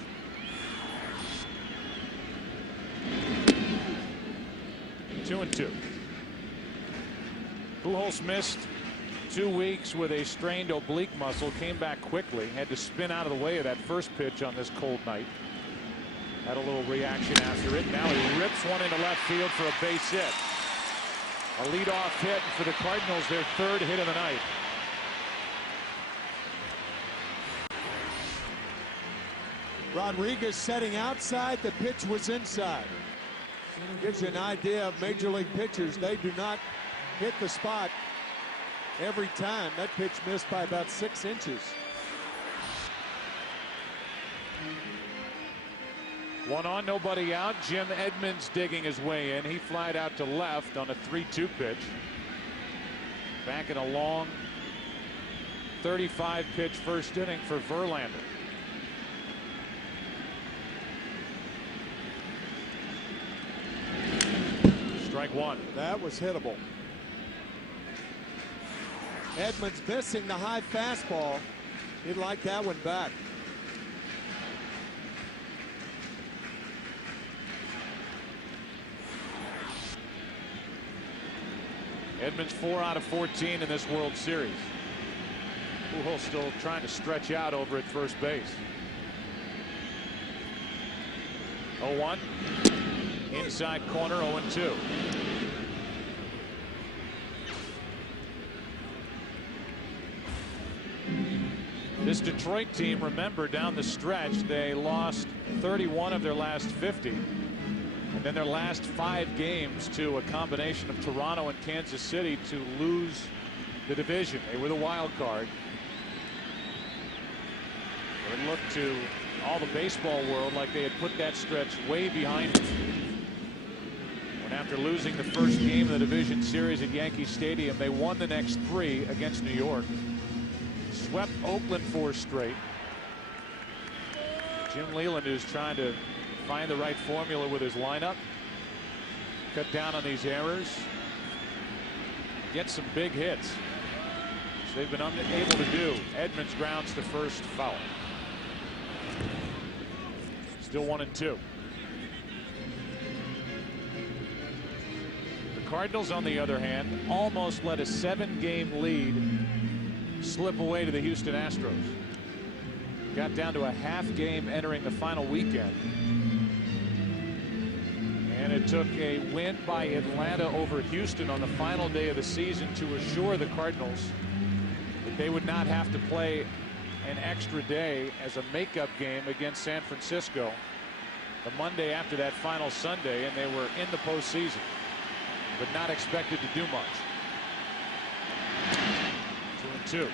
Two and 2. Pujols missed 2 weeks with a strained oblique muscle. Came back quickly. Had to spin out of the way of that first pitch on this cold night. Had a little reaction after it. Now he rips one into left field for a base hit. A leadoff hit for the Cardinals, their 3rd hit of the night. Rodriguez setting outside. The pitch was inside. Gives you an idea of major league pitchers. They do not hit the spot every time. That pitch missed by about 6 inches. 1 on, nobody out. Jim Edmonds digging his way in. He flied out to left on a 3-2 pitch. Back in a long 35 pitch first inning for Verlander. Strike 1. That was hittable. Edmonds missing the high fastball. He'd like that one back. Edmonds 4 out of 14 in this World Series. Pujols still trying to stretch out over at first base. 0-1. Inside corner, 0-2. This Detroit team, remember, down the stretch, they lost 31 of their last 50. And then their last 5 games to a combination of Toronto and Kansas City to lose the division. They were the wild card. It looked to all the baseball world like they had put that stretch way behind them. And after losing the first game of the division series at Yankee Stadium, they won the next 3 against New York. Swept Oakland 4 straight. Jim Leland, who's trying to find the right formula with his lineup, cut down on these errors, get some big hits. So they've been unable to do. Edmonds grounds to first, foul. Still 1-2. The Cardinals, on the other hand, almost let a 7-game lead slip away to the Houston Astros. Got down to a half game entering the final weekend. And it took a win by Atlanta over Houston on the final day of the season to assure the Cardinals they would not have to play an extra day as a makeup game against San Francisco the Monday after that final Sunday, and they were in the postseason, but not expected to do much. 2-2.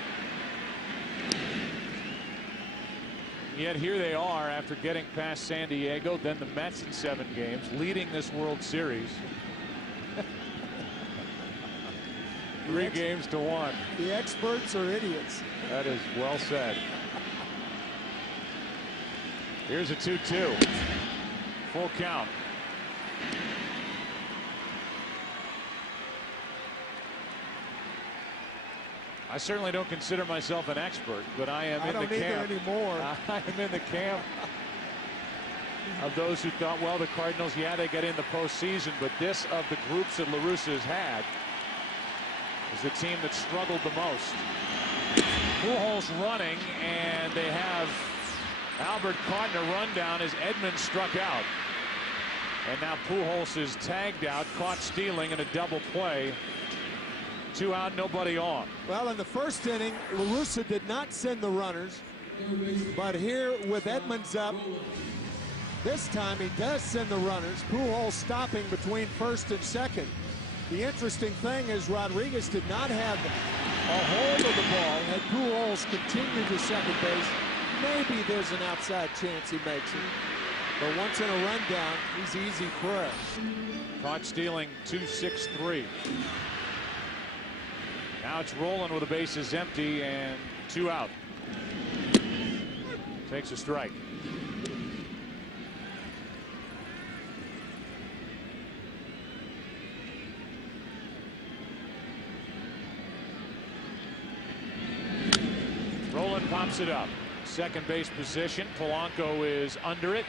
Yet here they are after getting past San Diego, then the Mets in 7 games, leading this World Series. 3 games to 1. The experts are idiots. That is well said. Here's a 2-2. Full count. I certainly don't consider myself an expert, but I am in the camp. Anymore. I am in the camp of those who thought, well, the Cardinals, yeah, they get in the postseason, but this, of the groups that La Russa has had, is the team that struggled the most. Pujols running, and they have Albert caught in a rundown as Edmonds struck out. And now Pujols is tagged out, caught stealing in a double play. 2 out, nobody on. Well, in the first inning, La Russa did not send the runners, but here with Edmonds up, this time he does send the runners. Pujols stopping between first and second. The interesting thing is Rodriguez did not have a hold of the ball. Had Pujols continued to second base, maybe there's an outside chance he makes it. But once in a rundown, he's easy prayer. Caught stealing 2-6-3. Now it's rolling with the bases empty and 2 out. Takes a strike. Roland pops it up. Second base position. Polanco is under it.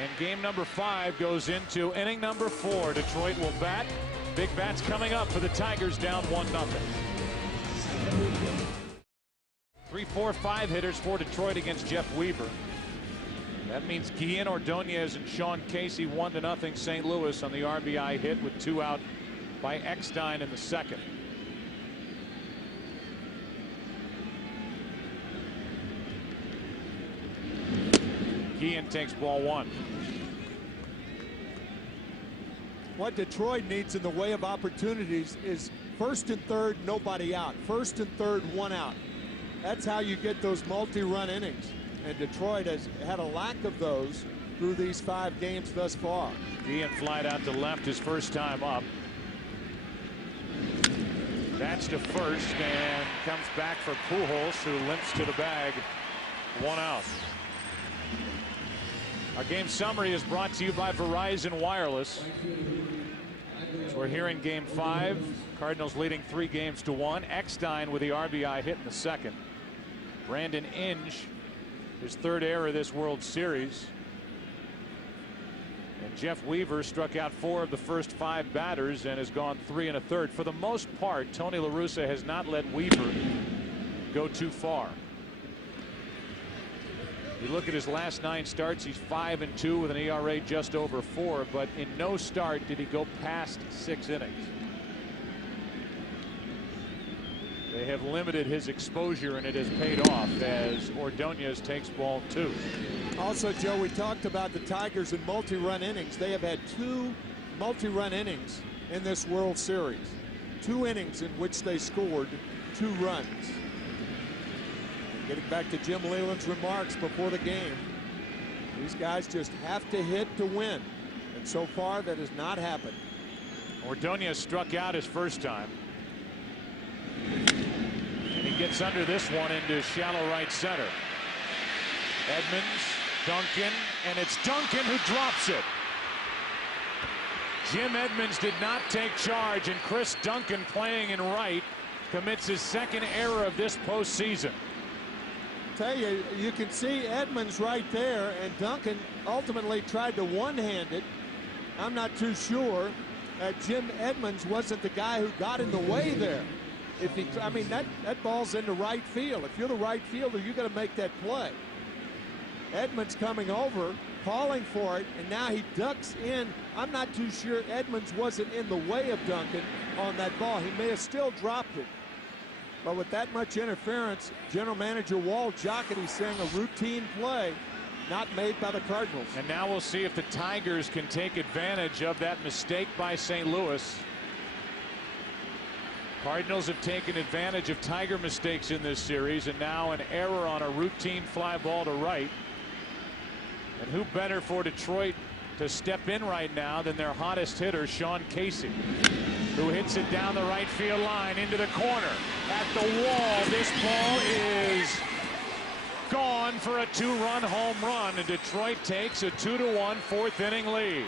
And game number 5 goes into inning number 4. Detroit will bat. Big bats coming up for the Tigers, down 1-0. 3, 4, 5 hitters for Detroit against Jeff Weaver. That means Guillen, Ordonez, and Sean Casey 1-0 St. Louis on the RBI hit with 2 out by Eckstein in the second. Guillen takes ball 1. What Detroit needs in the way of opportunities is first and third, nobody out. First and third, 1 out. That's how you get those multi-run innings. And Detroit has had a lack of those through these 5 games thus far. Guillen flied out to left his first time up. That's to first and comes back for Pujols, who limps to the bag. 1 out. Our game summary is brought to you by Verizon Wireless. As we're here in game 5, Cardinals leading 3 games to 1. Eckstein with the RBI hit in the second. Brandon Inge, his 3rd error this World Series. And Jeff Weaver struck out 4 of the first 5 batters and has gone 3 1/3. For the most part, Tony La Russa has not let Weaver go too far. You look at his last 9 starts, he's 5-2 with an ERA just over 4, but in no start did he go past 6 innings. They have limited his exposure, and it has paid off as Ordonez takes ball 2. Also, Joe, we talked about the Tigers in multi-run innings. They have had 2 multi-run innings in this World Series. 2 innings in which they scored 2 runs. Getting back to Jim Leyland's remarks before the game, these guys just have to hit to win. And so far, that has not happened. Ordonez struck out his first time. And he gets under this one into shallow right center. Edmonds, Duncan, and it's Duncan who drops it. Jim Edmonds did not take charge, and Chris Duncan, playing in right, commits his 2nd error of this postseason. Tell you, you can see Edmonds right there, and Duncan ultimately tried to one-hand it. I'm not too sure that Jim Edmonds wasn't the guy who got in the way there. If he, I mean, that ball's in the right field. If you're the right fielder, you got to make that play. Edmonds coming over, calling for it, and now he ducks in. I'm not too sure Edmonds wasn't in the way of Duncan on that ball. He may have still dropped it. But with that much interference, General Manager Walt Jocketty saying a routine play not made by the Cardinals. And now we'll see if the Tigers can take advantage of that mistake by St. Louis. Cardinals have taken advantage of Tiger mistakes in this series, and now an error on a routine fly ball to right. And who better for Detroit to step in right now than their hottest hitter, Sean Casey, who hits it down the right field line into the corner at the wall. This ball is gone for a 2-run home run, and Detroit takes a 2-1 fourth inning lead.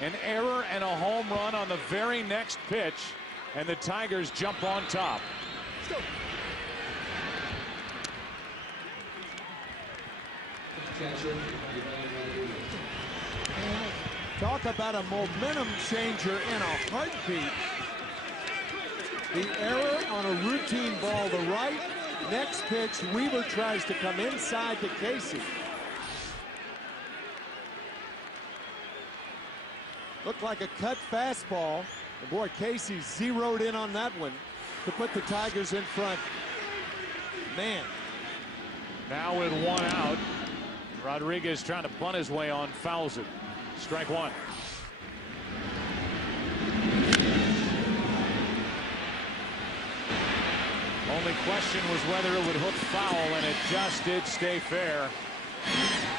An error and a home run on the very next pitch, and the Tigers jump on top. Let's go. Talk about a momentum changer in a heartbeat. The error on a routine ball to right. Next pitch, Weaver tries to come inside to Casey. Looked like a cut fastball. And boy, Casey zeroed in on that one to put the Tigers in front. Man. Now with one out, Rodriguez trying to bunt his way on, fouls it. Strike one. Only question was whether it would hook foul, and it just did stay fair.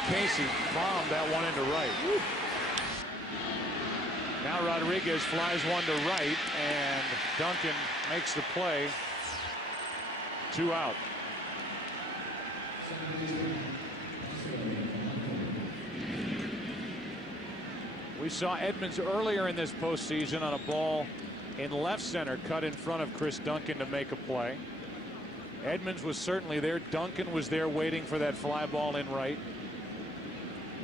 Casey bombed that one into right. Woo. Now Rodriguez flies one to right, and Duncan makes the play. 2 out. We saw Edmonds earlier in this postseason on a ball in left center cut in front of Chris Duncan to make a play. Edmonds was certainly there. Duncan was there waiting for that fly ball in right.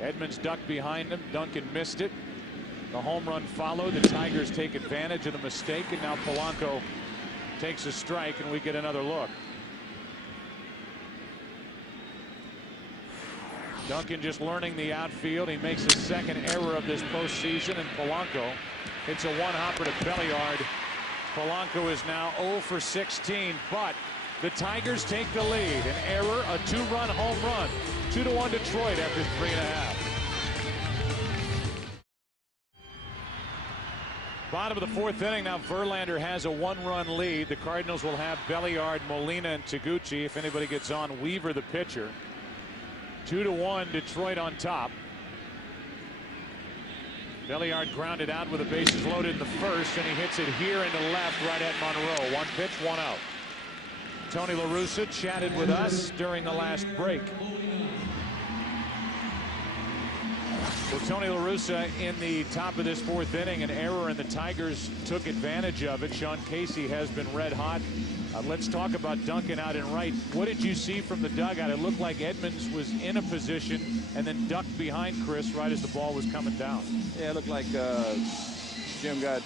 Edmonds ducked behind him. Duncan missed it. The home run followed. The Tigers take advantage of the mistake, and now Polanco takes a strike, and we get another look. Duncan just learning the outfield. He makes his second error of this postseason, and Polanco hits a one-hopper to Belliard. Polanco is now 0 for 16, but the Tigers take the lead. An error, a 2-run home run. 2-1 Detroit after 3.5. Bottom of the fourth inning now. Verlander has a 1-run lead. The Cardinals will have Belliard, Molina, and Taguchi. If anybody gets on, Weaver the pitcher. 2-1 Detroit on top. Belliard grounded out with the bases loaded in the first, and he hits it here into left right at Monroe. 1 pitch, 1 out. Tony La Russa chatted with us during the last break. Well, Tony La Russa in the top of this fourth inning, an error, and the Tigers took advantage of it. Sean Casey has been red hot. Let's talk about Duncan out in right. What did you see from the dugout? It looked like Edmonds was in a position and then ducked behind Chris right as the ball was coming down. Yeah, it looked like Jim got,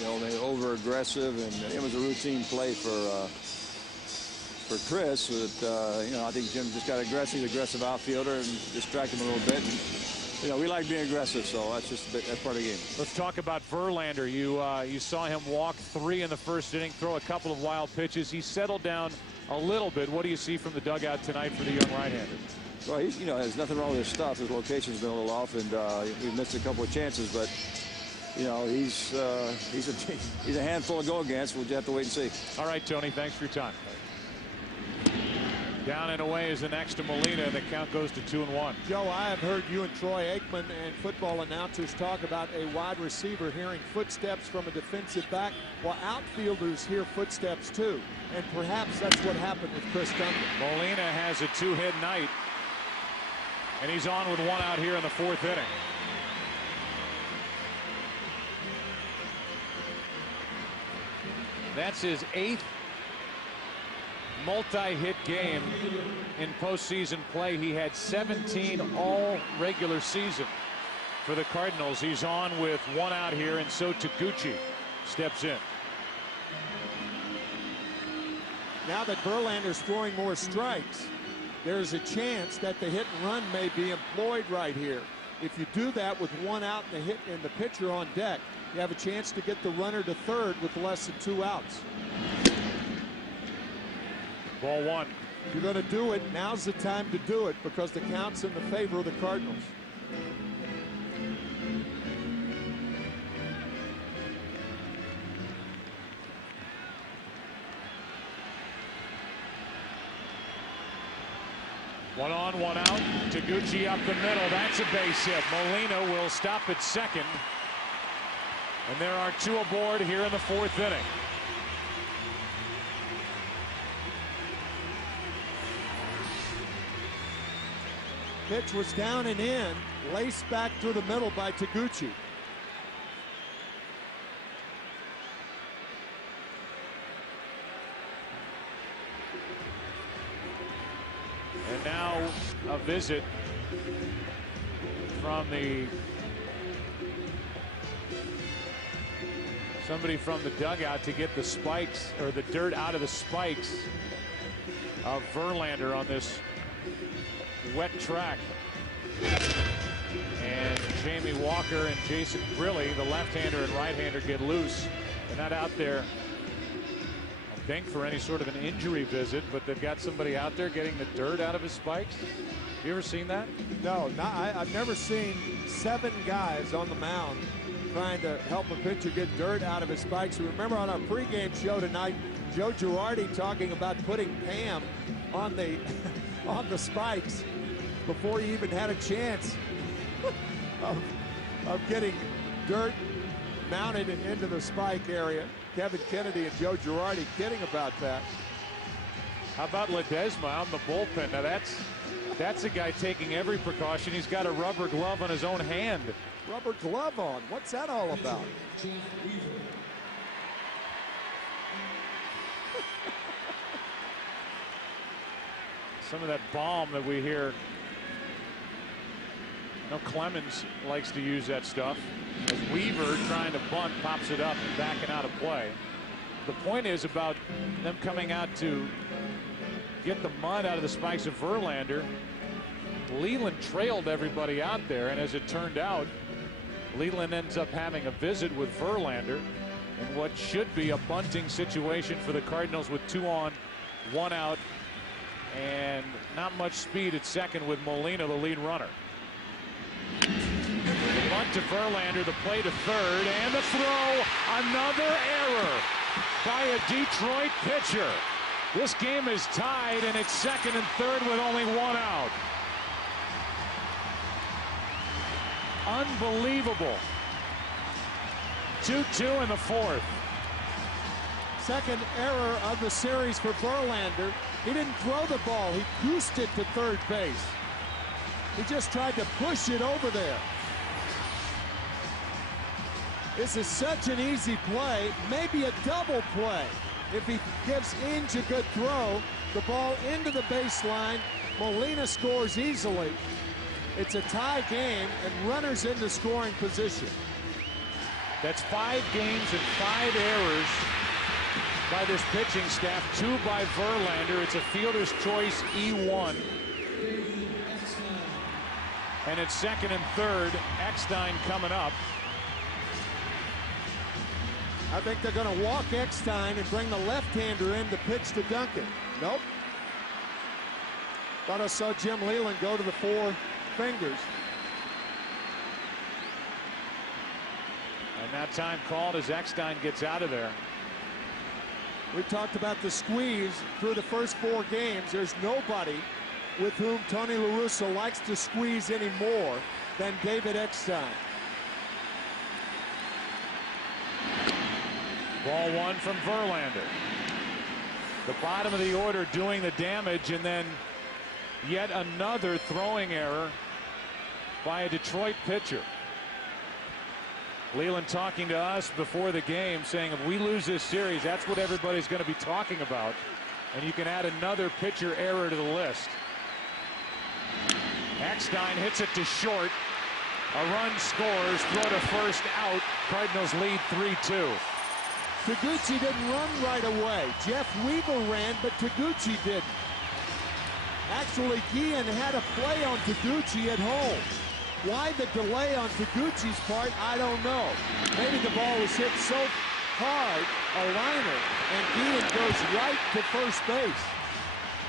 they over aggressive, and it was a routine play for Chris. But I think Jim just got aggressive outfielder and distracted him a little bit. And, we like being aggressive, so that's part of the game. Let's talk about Verlander. You saw him walk 3 in the first inning, throw a couple of wild pitches. He settled down a little bit. What do you see from the dugout tonight for the young right-hander? Well, he's, there's nothing wrong with his stuff. His location's been a little off, and we missed a couple of chances, but he's a handful to go against. We'll just have to wait and see. All right, Tony, thanks for your time. Down and away is the next to Molina. The count goes to 2-1. Joe, I have heard you and Troy Aikman and football announcers talk about a wide receiver hearing footsteps from a defensive back. Well, outfielders hear footsteps too, and perhaps that's what happened with Chris Duncan. Molina has a 2-hit night, and he's on with 1 out here in the fourth inning. That's his 8th multi-hit game in postseason play. He had 17 all regular season for the Cardinals. He's on with 1 out here, and so Taguchi steps in. Now that Verlander's throwing more strikes, there's a chance that the hit and run may be employed right here. If you do that with 1 out and the pitcher on deck, you have a chance to get the runner to third with less than 2 outs. Ball one. If you're going to do it, now's the time to do it because the count's in the favor of the Cardinals. One on, one out. Taguchi up the middle. That's a base hit. Molina will stop at second. And there are two aboard here in the fourth inning. Pitch was down and in, laced back through the middle by Taguchi. And now a visit from somebody from the dugout to get the spikes or the dirt out of the spikes of Verlander on this wet track. And Jamie Walker and Jason Grilli, the left-hander and right-hander, get loose. They're not out there, I think, for any sort of an injury visit, but they've got somebody out there getting the dirt out of his spikes. You ever seen that? No, I've never seen 7 guys on the mound trying to help a pitcher get dirt out of his spikes. Remember on our pregame show tonight, Joe Girardi talking about putting Pam on the on the spikes before he even had a chance of getting dirt mounted into the spike area. Kevin Kennedy and Joe Girardi kidding about that. How about Ledesma out in the bullpen? Now that's a guy taking every precaution. He's got a rubber glove on his own hand. Rubber glove on. What's that all about? Some of that balm that we hear. No, Clemens likes to use that stuff. As Weaver, trying to bunt, pops it up and backing out of play. The point is about them coming out to get the mud out of the spikes of Verlander. Leland trailed everybody out there, and as it turned out, Leland ends up having a visit with Verlander in what should be a bunting situation for the Cardinals with 2 on, 1 out, and not much speed at second with Molina, the lead runner. The bunt to Verlander, the play to third, and the throw. Another error by a Detroit pitcher. This game is tied, and it's second and third with only 1 out. Unbelievable. 2-2 in the fourth. Second error of the series for Verlander. He didn't throw the ball. He goosed it to third base. He just tried to push it over there. This is such an easy play, maybe a double play. If he gives Inge a good throw, the ball into the baseline, Molina scores easily. It's a tie game and runners into scoring position. That's 5 games and 5 errors by this pitching staff. 2 by Verlander. It's a fielder's choice E1. And it's second and third. Eckstein coming up. I think they're going to walk Eckstein and bring the left-hander in to pitch to Duncan. Nope. Thought I saw Jim Leland go to the 4 fingers. And now time called as Eckstein gets out of there. We talked about the squeeze through the first 4 games. There's nobody with whom Tony La Russa likes to squeeze any more than David Eckstein. Ball 1 from Verlander. The bottom of the order doing the damage, and then yet another throwing error by a Detroit pitcher. Leland talking to us before the game, saying if we lose this series, that's what everybody's going to be talking about. And you can add another pitcher error to the list. Eckstein hits it to short. A run scores. Throw to first out. Cardinals lead 3-2. Taguchi didn't run right away. Jeff Weaver ran, but Taguchi didn't. Actually, Guillen had a play on Taguchi at home. Why the delay on Taguchi's part, I don't know. Maybe the ball was hit so hard, a liner, and Guillen goes right to first base.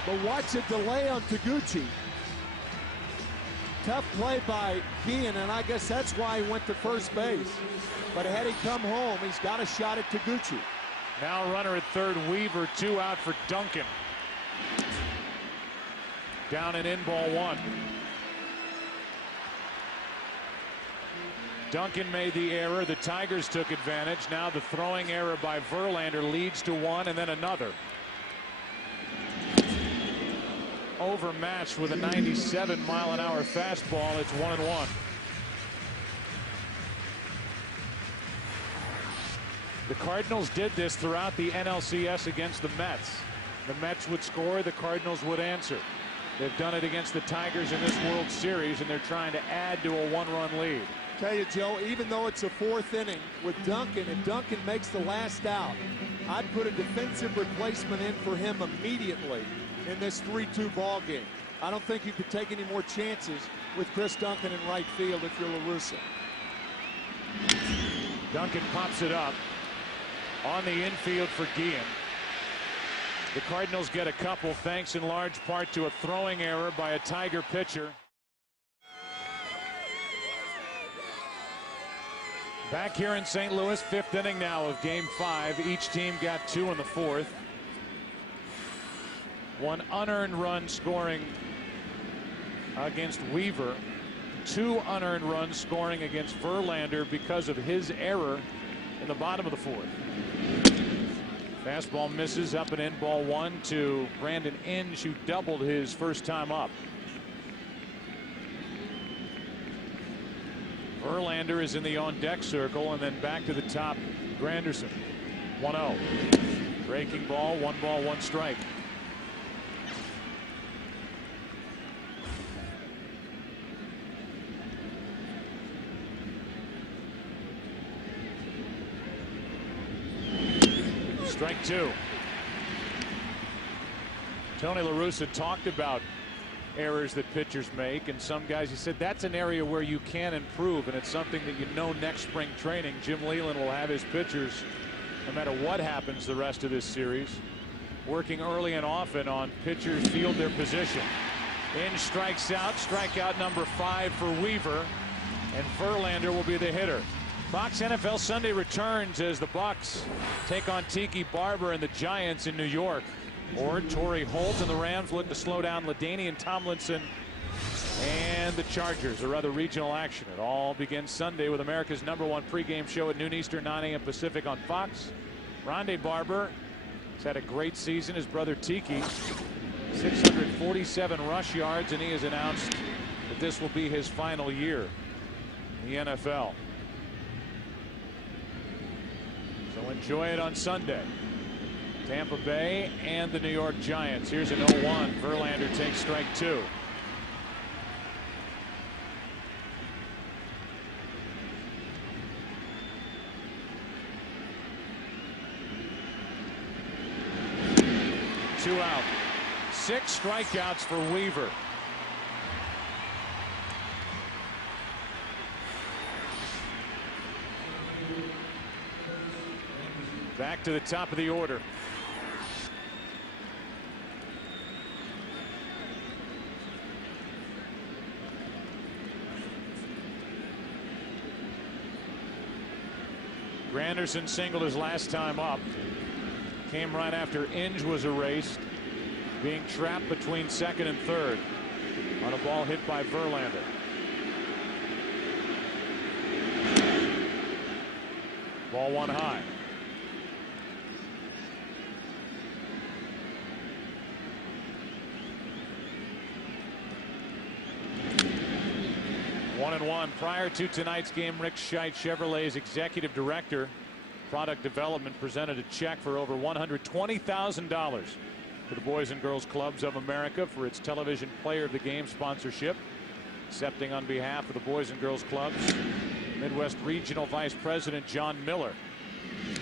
But watch the delay on Taguchi. Tough play by Guillen, and I guess that's why he went to first base. But had he come home, he's got a shot at Taguchi. Now runner at third, Weaver, 2 out for Duncan. Down and in, ball 1. Duncan made the error. The Tigers took advantage. Now the throwing error by Verlander leads to 1 and then another. Overmatched with a 97-mile-an-hour fastball. It's 1-1. The Cardinals did this throughout the NLCS against the Mets. The Mets would score, the Cardinals would answer. They've done it against the Tigers in this World Series, and they're trying to add to a 1-run lead. Tell you, Joe, even though it's a 4th inning with Duncan, if Duncan makes the last out, I'd put a defensive replacement in for him immediately in this 3-2 ball game. I don't think you could take any more chances with Chris Duncan in right field if you're La Russa. Duncan pops it up on the infield for Guillen. The Cardinals get a couple thanks in large part to a throwing error by a Tiger pitcher. Back here in St. Louis, 5th inning now of Game 5. Each team got 2 in the 4th. 1 unearned run scoring against Weaver. 2 unearned runs scoring against Verlander because of his error in the bottom of the 4th. Fastball misses, up and in, ball 1 to Brandon Inge, who doubled his first time up. Verlander is in the on-deck circle, and then back to the top, Granderson. 1-0. Breaking ball, 1 ball, 1 strike. Strike 2. Tony La Russa talked about errors that pitchers make, and some guys, he said that's an area where you can improve, and it's something that you know next spring training Jim Leyland will have his pitchers, no matter what happens the rest of this series, working early and often on pitchers field their position. Inge strikes out, strikeout number 5 for Weaver, and Verlander will be the hitter. Fox NFL Sunday returns as the Bucks take on Tiki Barber and the Giants in New York. Or Torrey Holt and the Rams look to slow down LaDainian Tomlinson and the Chargers, or other regional action. It all begins Sunday with America's #1 pregame show at noon Eastern, 9 a.m. Pacific on Fox. Rondé Barber has had a great season. His brother Tiki, 647 rush yards, and he has announced that this will be his final year in the NFL. So enjoy it on Sunday. Tampa Bay and the New York Giants. Here's an 0-1. Verlander takes strike 2. Two out. 6 strikeouts for Weaver. Back to the top of the order. Granderson singled his last time up. Came right after Inge was erased, being trapped between second and third on a ball hit by Verlander. Ball 1 high. One and one. Prior to tonight's game, Rick Scheit, Chevrolet's executive director, product development, presented a check for over $120,000 to the Boys and Girls Clubs of America for its television player of the game sponsorship. Accepting on behalf of the Boys and Girls Clubs, Midwest Regional Vice President John Miller.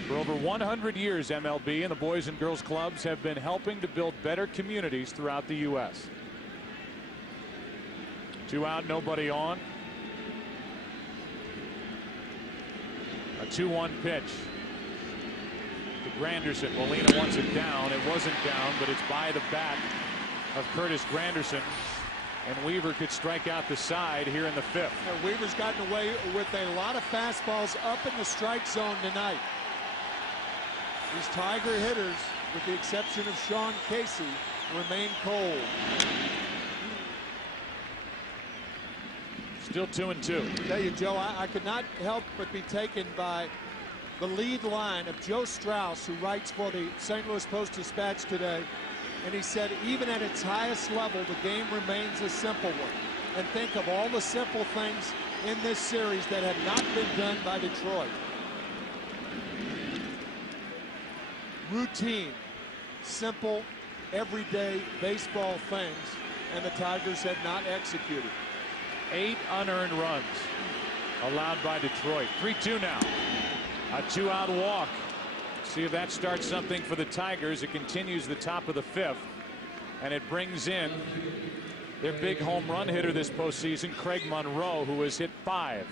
For over 100 years, MLB and the Boys and Girls Clubs have been helping to build better communities throughout the U.S. 2 out, nobody on. A 2-1 pitch to Granderson. Molina wants it down. It wasn't down, but it's by the bat of Curtis Granderson. And Weaver could strike out the side here in the 5th. And Weaver's gotten away with a lot of fastballs up in the strike zone tonight. These Tiger hitters, with the exception of Sean Casey, remain cold. Still 2-2. I tell you, Joe, I could not help but be taken by the lead line of Joe Strauss, who writes for the St. Louis Post-Dispatch today. And he said, even at its highest level, the game remains a simple one. And think of all the simple things in this series that have not been done by Detroit. Routine, simple, everyday baseball things, and the Tigers have not executed. 8 unearned runs allowed by Detroit. 3-2 now. A 2-out walk. See if that starts something for the Tigers. It continues the top of the 5th, and it brings in their big home run hitter this postseason, Craig Monroe, who has hit 5.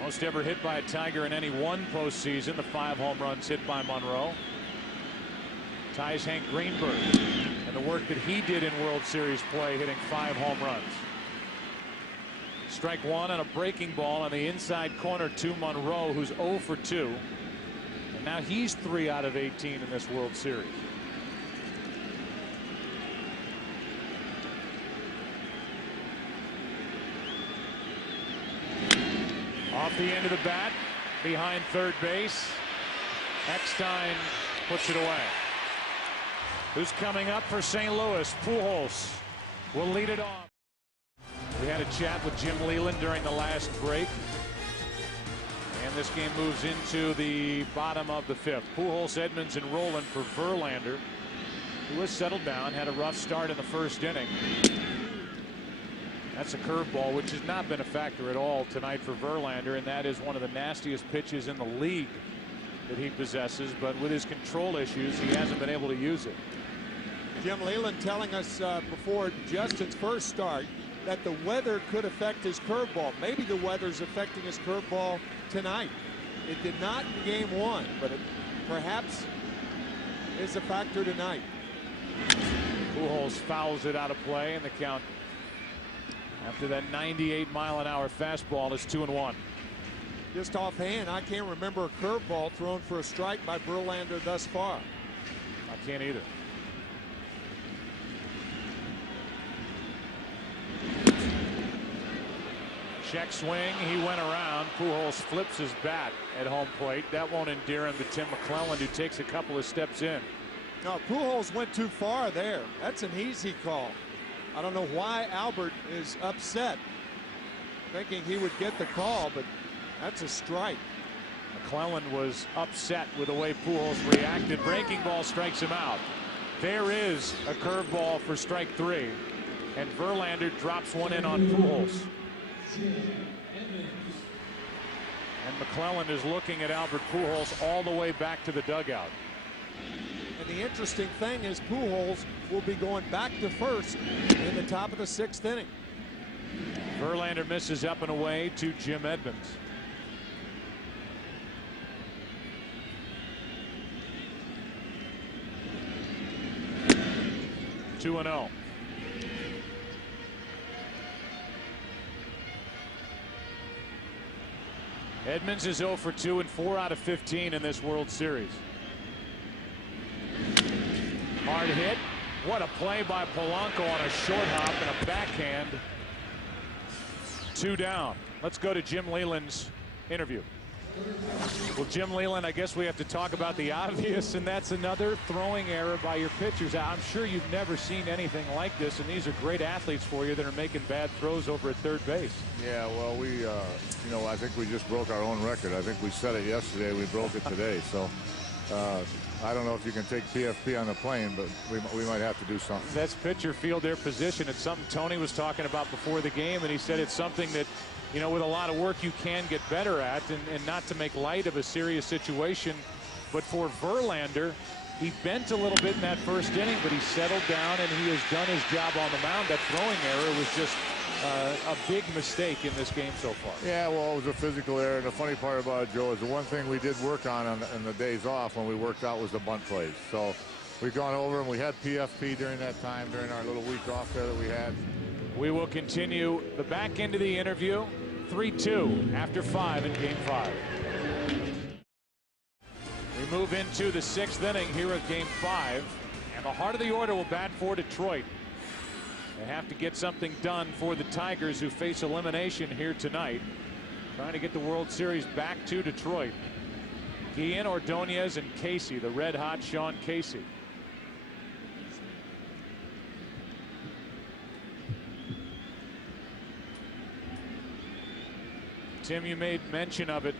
Most ever hit by a Tiger in any one postseason. The 5 home runs hit by Monroe ties Hank Greenberg and the work that he did in World Series play, hitting 5 home runs. Strike 1 on a breaking ball on the inside corner to Monroe, who's 0 for 2. And now he's 3 out of 18 in this World Series. Off the end of the bat, behind third base. Eckstein puts it away. Who's coming up for St. Louis? Pujols will lead it off. We had a chat with Jim Leyland during the last break. And this game moves into the bottom of the 5th. Pujols, Edmonds, and Rolen for Verlander, who has settled down, had a rough start in the 1st inning. That's a curveball, which has not been a factor at all tonight for Verlander, and that is one of the nastiest pitches in the league that he possesses. But with his control issues, he hasn't been able to use it. Jim Leyland telling us before Justin's first start that the weather could affect his curveball. Maybe the weather's affecting his curveball tonight. It did not in game 1, but it perhaps is a factor tonight. Pujols fouls it out of play, and the count after that 98-mile-an-hour fastball is 2-1. Just offhand, I can't remember a curveball thrown for a strike by Verlander thus far. I can't either. Check swing. He went around. Pujols flips his bat at home plate. That won't endear him to Tim McClelland, who takes a couple of steps in. No, Pujols went too far there. That's an easy call. I don't know why Albert is upset, thinking he would get the call, but that's a strike. McClelland was upset with the way Pujols reacted. Breaking ball strikes him out. There is a curveball for strike 3, and Verlander drops one in on Pujols. And McClelland is looking at Albert Pujols all the way back to the dugout. And the interesting thing is Pujols will be going back to first in the top of the 6th inning. Verlander misses up and away to Jim Edmonds. Two and 0. Edmonds is 0 for 2 and 4 out of 15 in this World Series. Hard hit. What a play by Polanco on a short hop and a backhand. 2 down. Let's go to Jim Leyland's interview. Well, Jim Leyland, I guess we have to talk about the obvious, and that's another throwing error by your pitchers. I'm sure you've never seen anything like this, and these are great athletes for you that are making bad throws over at third base. Yeah, well, we, you know, I think we just broke our own record. I think we said it yesterday. We broke it today. So I don't know if you can take PFP on the plane, but we might have to do something. That's pitcher field their position. It's something Tony was talking about before the game, and he said it's something that, you know, with a lot of work you can get better at, and not to make light of a serious situation. But for Verlander, he bent a little bit in that first inning, but he settled down and he has done his job on the mound. That throwing error was just a big mistake in this game so far. Yeah, well, it was a physical error. And the funny part about it, Joe, is the one thing we did work on the days off when we worked out was the bunt plays. So we've gone over and we had PFP during that time, during our little week off there that we had. We will continue the back end of the interview. 3-2 after 5 in Game 5. We move into the 6th inning here of Game 5. And the heart of the order will bat for Detroit. They have to get something done for the Tigers, who face elimination here tonight. Trying to get the World Series back to Detroit. Guillen, Ordonez, and Casey, the red-hot Sean Casey. Tim, you made mention of it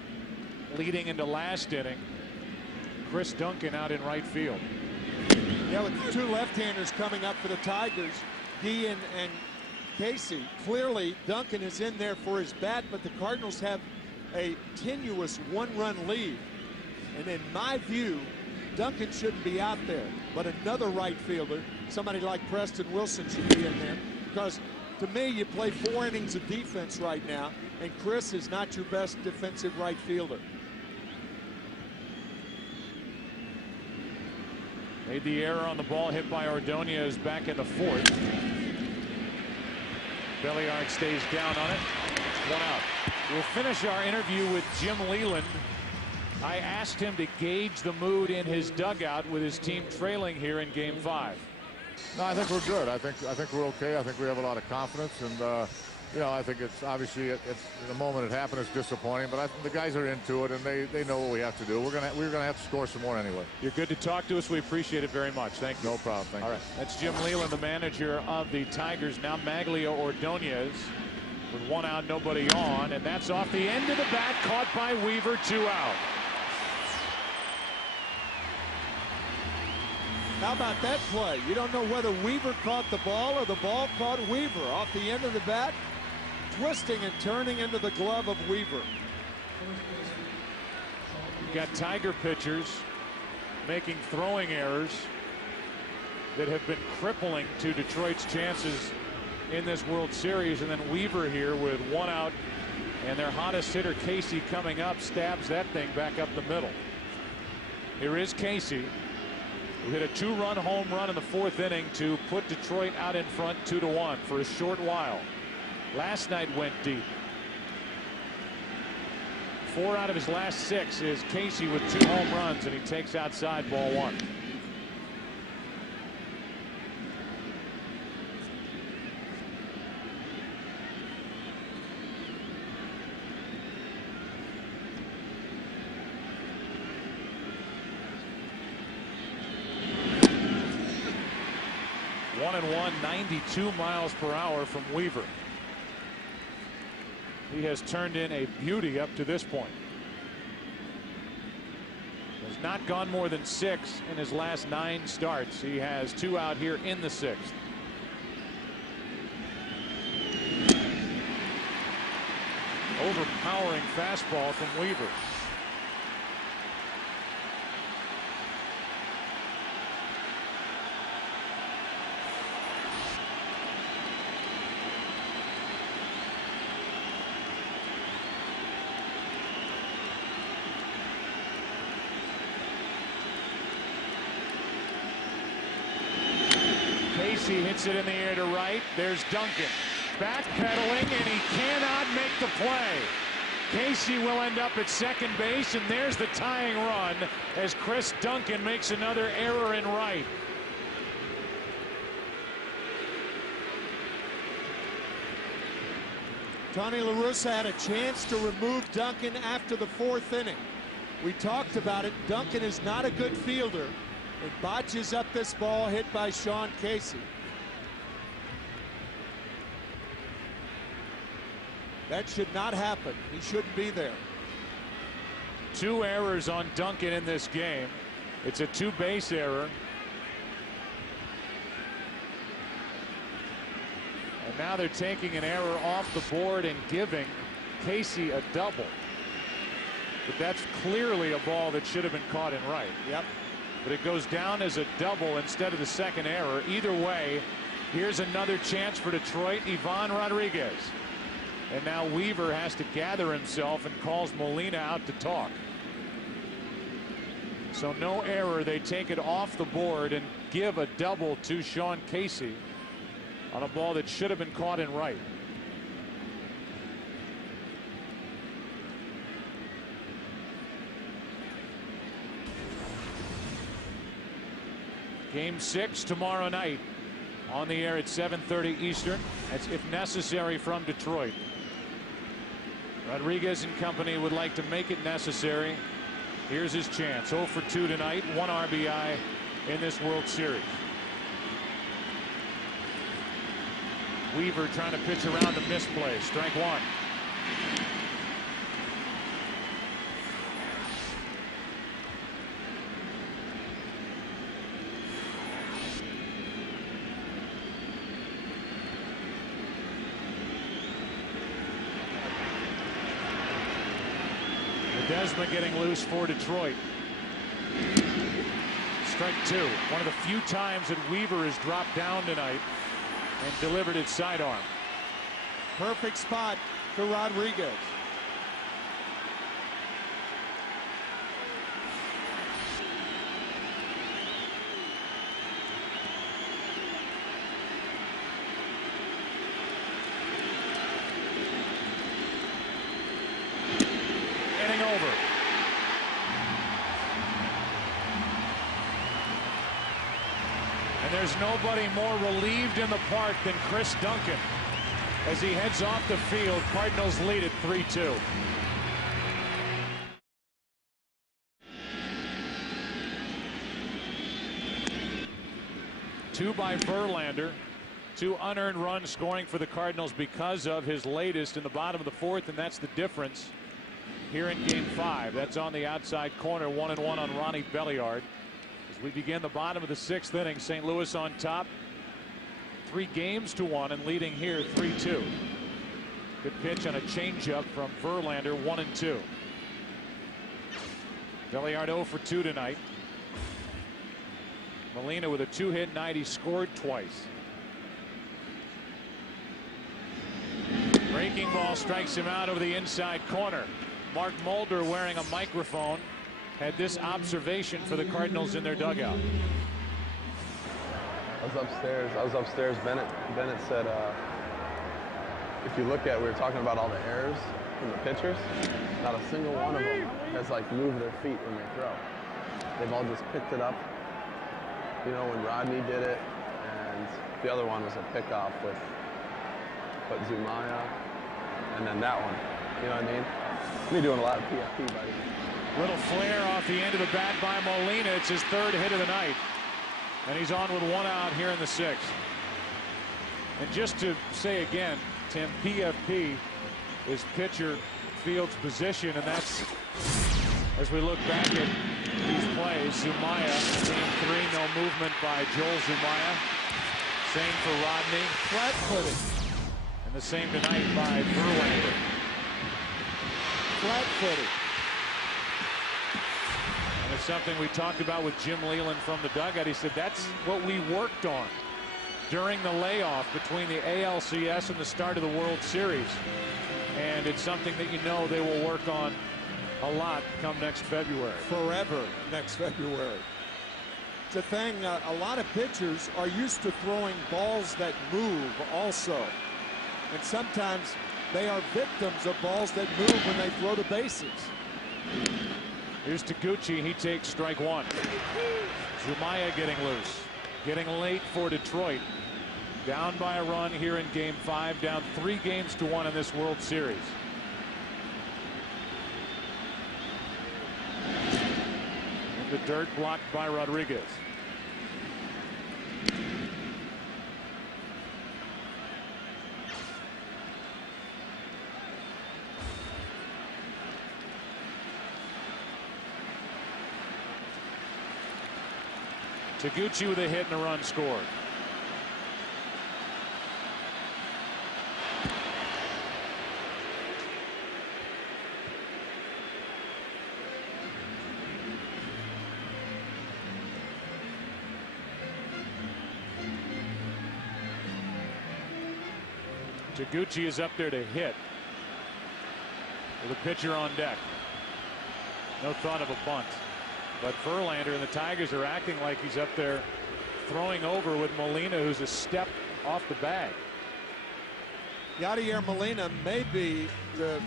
leading into last inning. Chris Duncan out in right field. Yeah, with the two left-handers coming up for the Tigers, Guillen and Casey. Clearly, Duncan is in there for his bat, but the Cardinals have a tenuous one-run lead. And in my view, Duncan shouldn't be out there, but another right fielder, somebody like Preston Wilson, should be in there. Because to me, you play 4 innings of defense right now, and Chris is not your best defensive right fielder. Made the error on the ball hit by Ordonez back in the 4th. Belliard stays down on it. It's 1 out. We'll finish our interview with Jim Leyland. I asked him to gauge the mood in his dugout with his team trailing here in Game 5. No, I think we're good. I think we're okay. I think we have a lot of confidence, and you know, I think it's obviously it's the moment it happened, it's disappointing, but I think the guys are into it and they know what we have to do. We're gonna have to score some more anyway. You're good to talk to us. We appreciate it very much. Thank you. No problem. Thank you. All right, that's Jim Leyland, the manager of the Tigers. Now Maglio Ordonez with 1 out, nobody on, and that's off the end of the bat, caught by Weaver, 2 out. How about that play? You don't know whether Weaver caught the ball or the ball caught Weaver. Off the end of the bat, twisting and turning into the glove of Weaver. You've got Tiger pitchers making throwing errors that have been crippling to Detroit's chances in this World Series, and then Weaver here with 1 out, and their hottest hitter Casey coming up stabs that thing back up the middle. Here is Casey, who hit a 2-run home run in the 4th inning to put Detroit out in front 2-1 for a short while. Last night went deep. 4 out of his last 6 is Casey with 2 home runs, and he takes outside, ball 1. One and 1, 92 miles per hour from Weaver. He has turned in a beauty up to this point. Has not gone more than 6 in his last 9 starts. He has 2 out here in the 6th. Overpowering fastball from Weaver. Casey hits it in the air to right. There's Duncan backpedaling, and he cannot make the play. Casey will end up at second base, and there's the tying run as Chris Duncan makes another error in right. Tony La Russa had a chance to remove Duncan after the 4th inning. We talked about it. Duncan is not a good fielder. It botches up this ball hit by Sean Casey. That should not happen. He shouldn't be there. 2 errors on Duncan in this game. It's a 2-base error. And now they're taking an error off the board and giving Casey a double. But that's clearly a ball that should have been caught in right. Yep. But it goes down as a double instead of the second error. Either way, Here's another chance for Detroit. Ivan Rodriguez. And now Weaver has to gather himself and calls Molina out to talk. So no error. They take it off the board and give a double to Sean Casey on a ball that should have been caught in right. Game 6 tomorrow night on the air at 7:30 Eastern. That's if necessary from Detroit. Rodriguez and company would like to make it necessary. Here's his chance. 0 for 2 tonight. 1 RBI in this World Series. Weaver trying to pitch around the misplay. Strike 1. Desma getting loose for Detroit. Strike 2. One of the few times that Weaver has dropped down tonight and delivered it sidearm. Perfect spot for Rodriguez. And there's nobody more relieved in the park than Chris Duncan as he heads off the field. Cardinals lead at 3-2. Two by Verlander. 2 unearned runs scoring for the Cardinals because of his latest in the bottom of the 4th, and that's the difference here in Game 5. That's on the outside corner. 1-1 on Ronnie Belliard. As we begin the bottom of the 6th inning, St. Louis on top 3-1 and leading here 3-2. Good pitch on a changeup from Verlander. 1-2. Belliard 0 for 2 tonight. Molina with a 2-hit night. He scored twice. Breaking ball strikes him out over the inside corner. Mark Mulder, wearing a microphone, had this observation for the Cardinals in their dugout. I was upstairs. Bennett said, if you look at, we were talking about all the errors from the pitchers, not a single one of them has like moved their feet when they throw. They've all just picked it up. You know, when Rodney did it, and the other one was a pickoff with Zumaya, and then that one. You know what I mean? Me doing a lot of PFP, buddy. Little flare off the end of the bat by Molina. It's his 3rd hit of the night. And he's on with 1 out here in the 6th. And just to say again, Tim, PFP is pitcher field's position, and that's, as we look back at these plays, Zumaya, Game 3, no movement by Joel Zumaya. Same for Rodney. Flat-footed. And the same tonight by Verlander. Flat-footed. And it's something we talked about with Jim Leland from the dugout. He said that's what we worked on during the layoff between the ALCS and the start of the World Series. And it's something that you know they will work on a lot come next February. Forever next February. It's a thing, a lot of pitchers are used to throwing balls that move also. And sometimes they are victims of balls that move when they throw the bases. Here's Taguchi. He takes strike 1. Zumaya getting loose. Getting late for Detroit. Down by a run here in Game 5. Down 3-1 in this World Series. In the dirt, blocked by Rodriguez. Taguchi with a hit and a run scored. Taguchi is up there to hit with a pitcher on deck. No thought of a bunt. But Verlander and the Tigers are acting like he's up there throwing over with Molina, who's a step off the bag. Yadier Molina may be the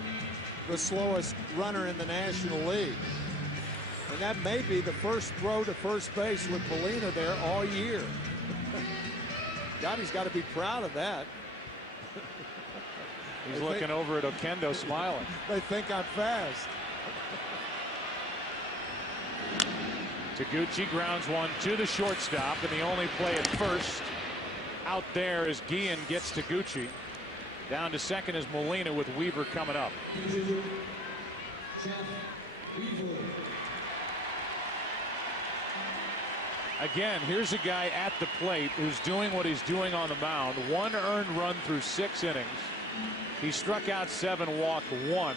slowest runner in the National League. And that may be the first throw to first base with Molina there all year. Yadi's got to be proud of that. He's looking over at Oquendo smiling. They think I'm fast. Taguchi grounds one to the shortstop, and the only play at first out there as Guillen gets Taguchi. Down to second is Molina with Weaver coming up. Again, here's a guy at the plate who's doing what he's doing on the mound. 1 earned run through 6 innings. He struck out 7, walked 1.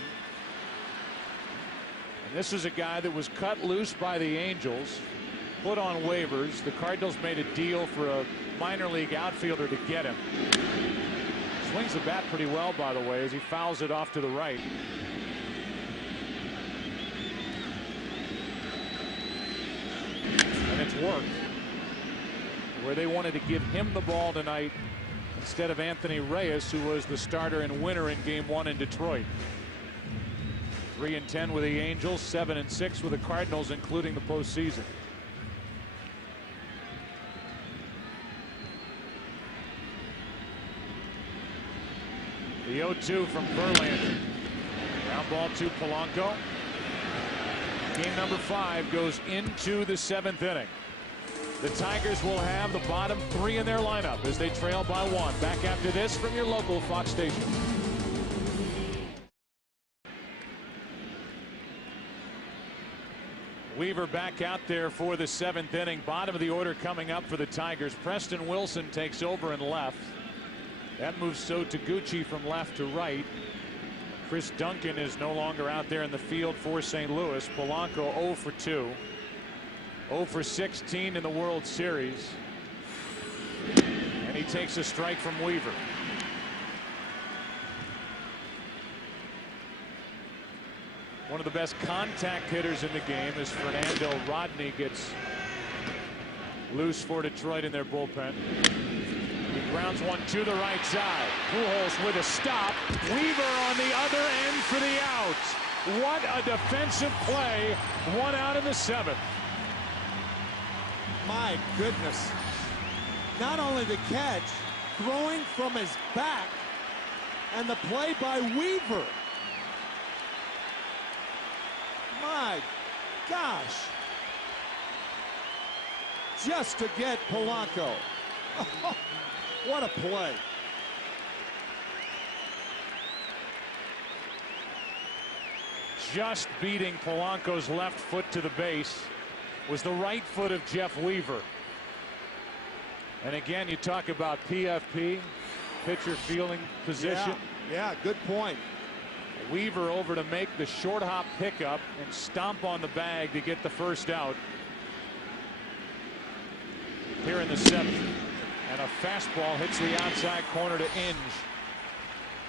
And this is a guy that was cut loose by the Angels, put on waivers. The Cardinals made a deal for a minor league outfielder to get him. Swings the bat pretty well, by the way, as he fouls it off to the right. And it's worked. Where they wanted to give him the ball tonight instead of Anthony Reyes, who was the starter and winner in Game 1 in Detroit. 3-10 with the Angels, 7-6 with the Cardinals, including the postseason. The 0-2 from Verlander. Ground ball to Polanco. Game number 5 goes into the 7th inning. The Tigers will have the bottom 3 in their lineup as they trail by 1. Back after this from your local Fox station. Weaver back out there for the 7th inning. Bottom of the order coming up for the Tigers. Preston Wilson takes over in left. That moves so Taguchi from left to right. Chris Duncan is no longer out there in the field for St. Louis. Polanco 0 for 2. 0 for 16 in the World Series. And he takes a strike from Weaver. One of the best contact hitters in the game is Fernando Rodney. Gets loose for Detroit in their bullpen. He grounds one to the right side. Pujols with a stop. Weaver on the other end for the out. What a defensive play. 1 out in the 7th. My goodness. Not only the catch, throwing from his back, and the play by Weaver. My gosh. Just to get Polanco. What a play. Just beating Polanco's left foot to the base was the right foot of Jeff Weaver. And again, you talk about PFP, pitcher fielding position. Yeah, good point. Weaver over to make the short hop pickup and stomp on the bag to get the first out here in the 7th. And a fastball hits the outside corner to Inge.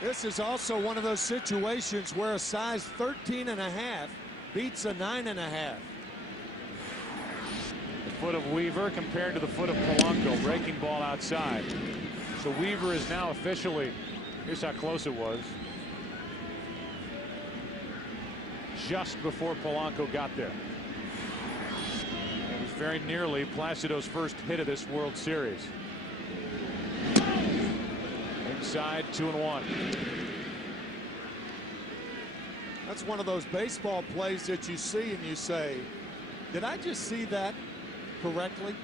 This is also one of those situations where a size 13.5 beats a 9.5. The foot of Weaver compared to the foot of Polanco. Breaking ball outside. So Weaver is now officially, here's how close it was. Just before Polanco got there. It was very nearly Placido's first hit of this World Series. Inside, 2-1. That's one of those baseball plays that you see and you say, did I just see that correctly?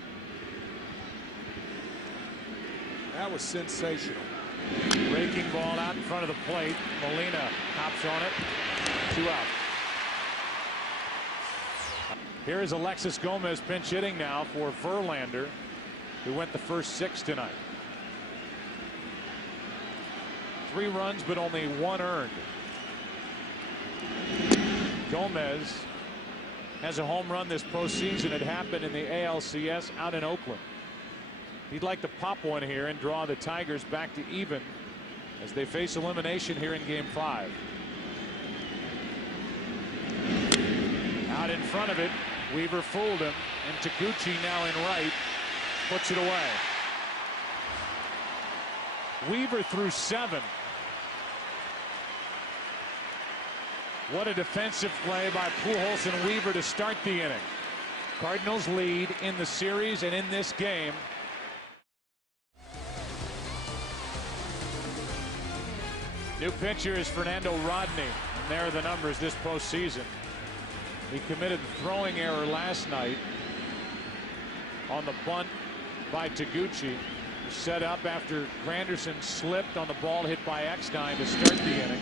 That was sensational. Breaking ball out in front of the plate. Molina hops on it. 2 out. Here is Alexis Gomez pinch hitting now for Verlander, who went the first 6 tonight. 3 runs, but only 1 earned. Gomez has a home run this postseason. It happened in the ALCS out in Oakland. He'd like to pop one here and draw the Tigers back to even as they face elimination here in Game 5. Out in front of it, Weaver fooled him, and Taguchi now in right puts it away. Weaver threw 7. What a defensive play by Pujols and Weaver to start the inning. Cardinals lead in the series and in this game. New pitcher is Fernando Rodney, and there are the numbers this postseason. He committed the throwing error last night on the bunt by Taguchi. Set up after Granderson slipped on the ball hit by Eckstein to start the inning.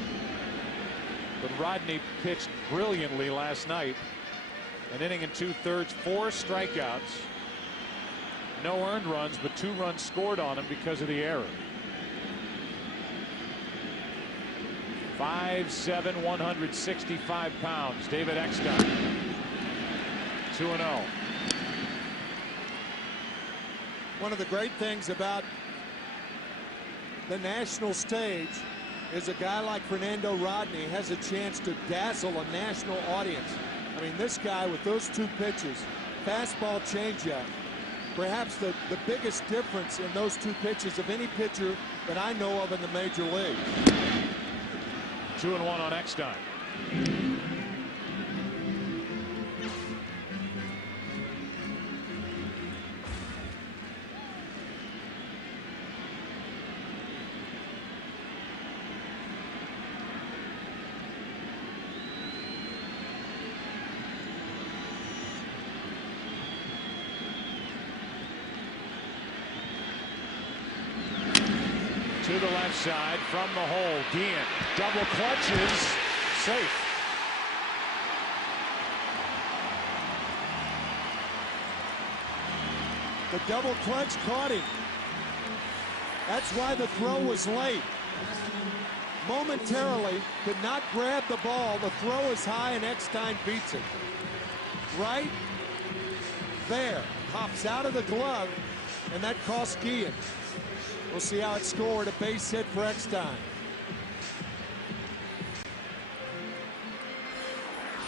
But Rodney pitched brilliantly last night. An inning and 2/3, 4 strikeouts. No earned runs, but 2 runs scored on him because of the error. 5'7", 165 pounds. David Eckstein. 2-0. One of the great things about the national stage is a guy like Fernando Rodney has a chance to dazzle a national audience. I mean, this guy with those 2 pitches, fastball, changeup, perhaps the biggest difference in those 2 pitches of any pitcher that I know of in the major league. 2-1 on Eckstein. To the left side from the hole. Guillen double clutches, safe. The double clutch caught him. That's why the throw was late. Momentarily could not grab the ball. The throw is high and Eckstein beats it. Right there, hops out of the glove, and that cost Guillen. We'll see how it's scored. A base hit for Eckstein.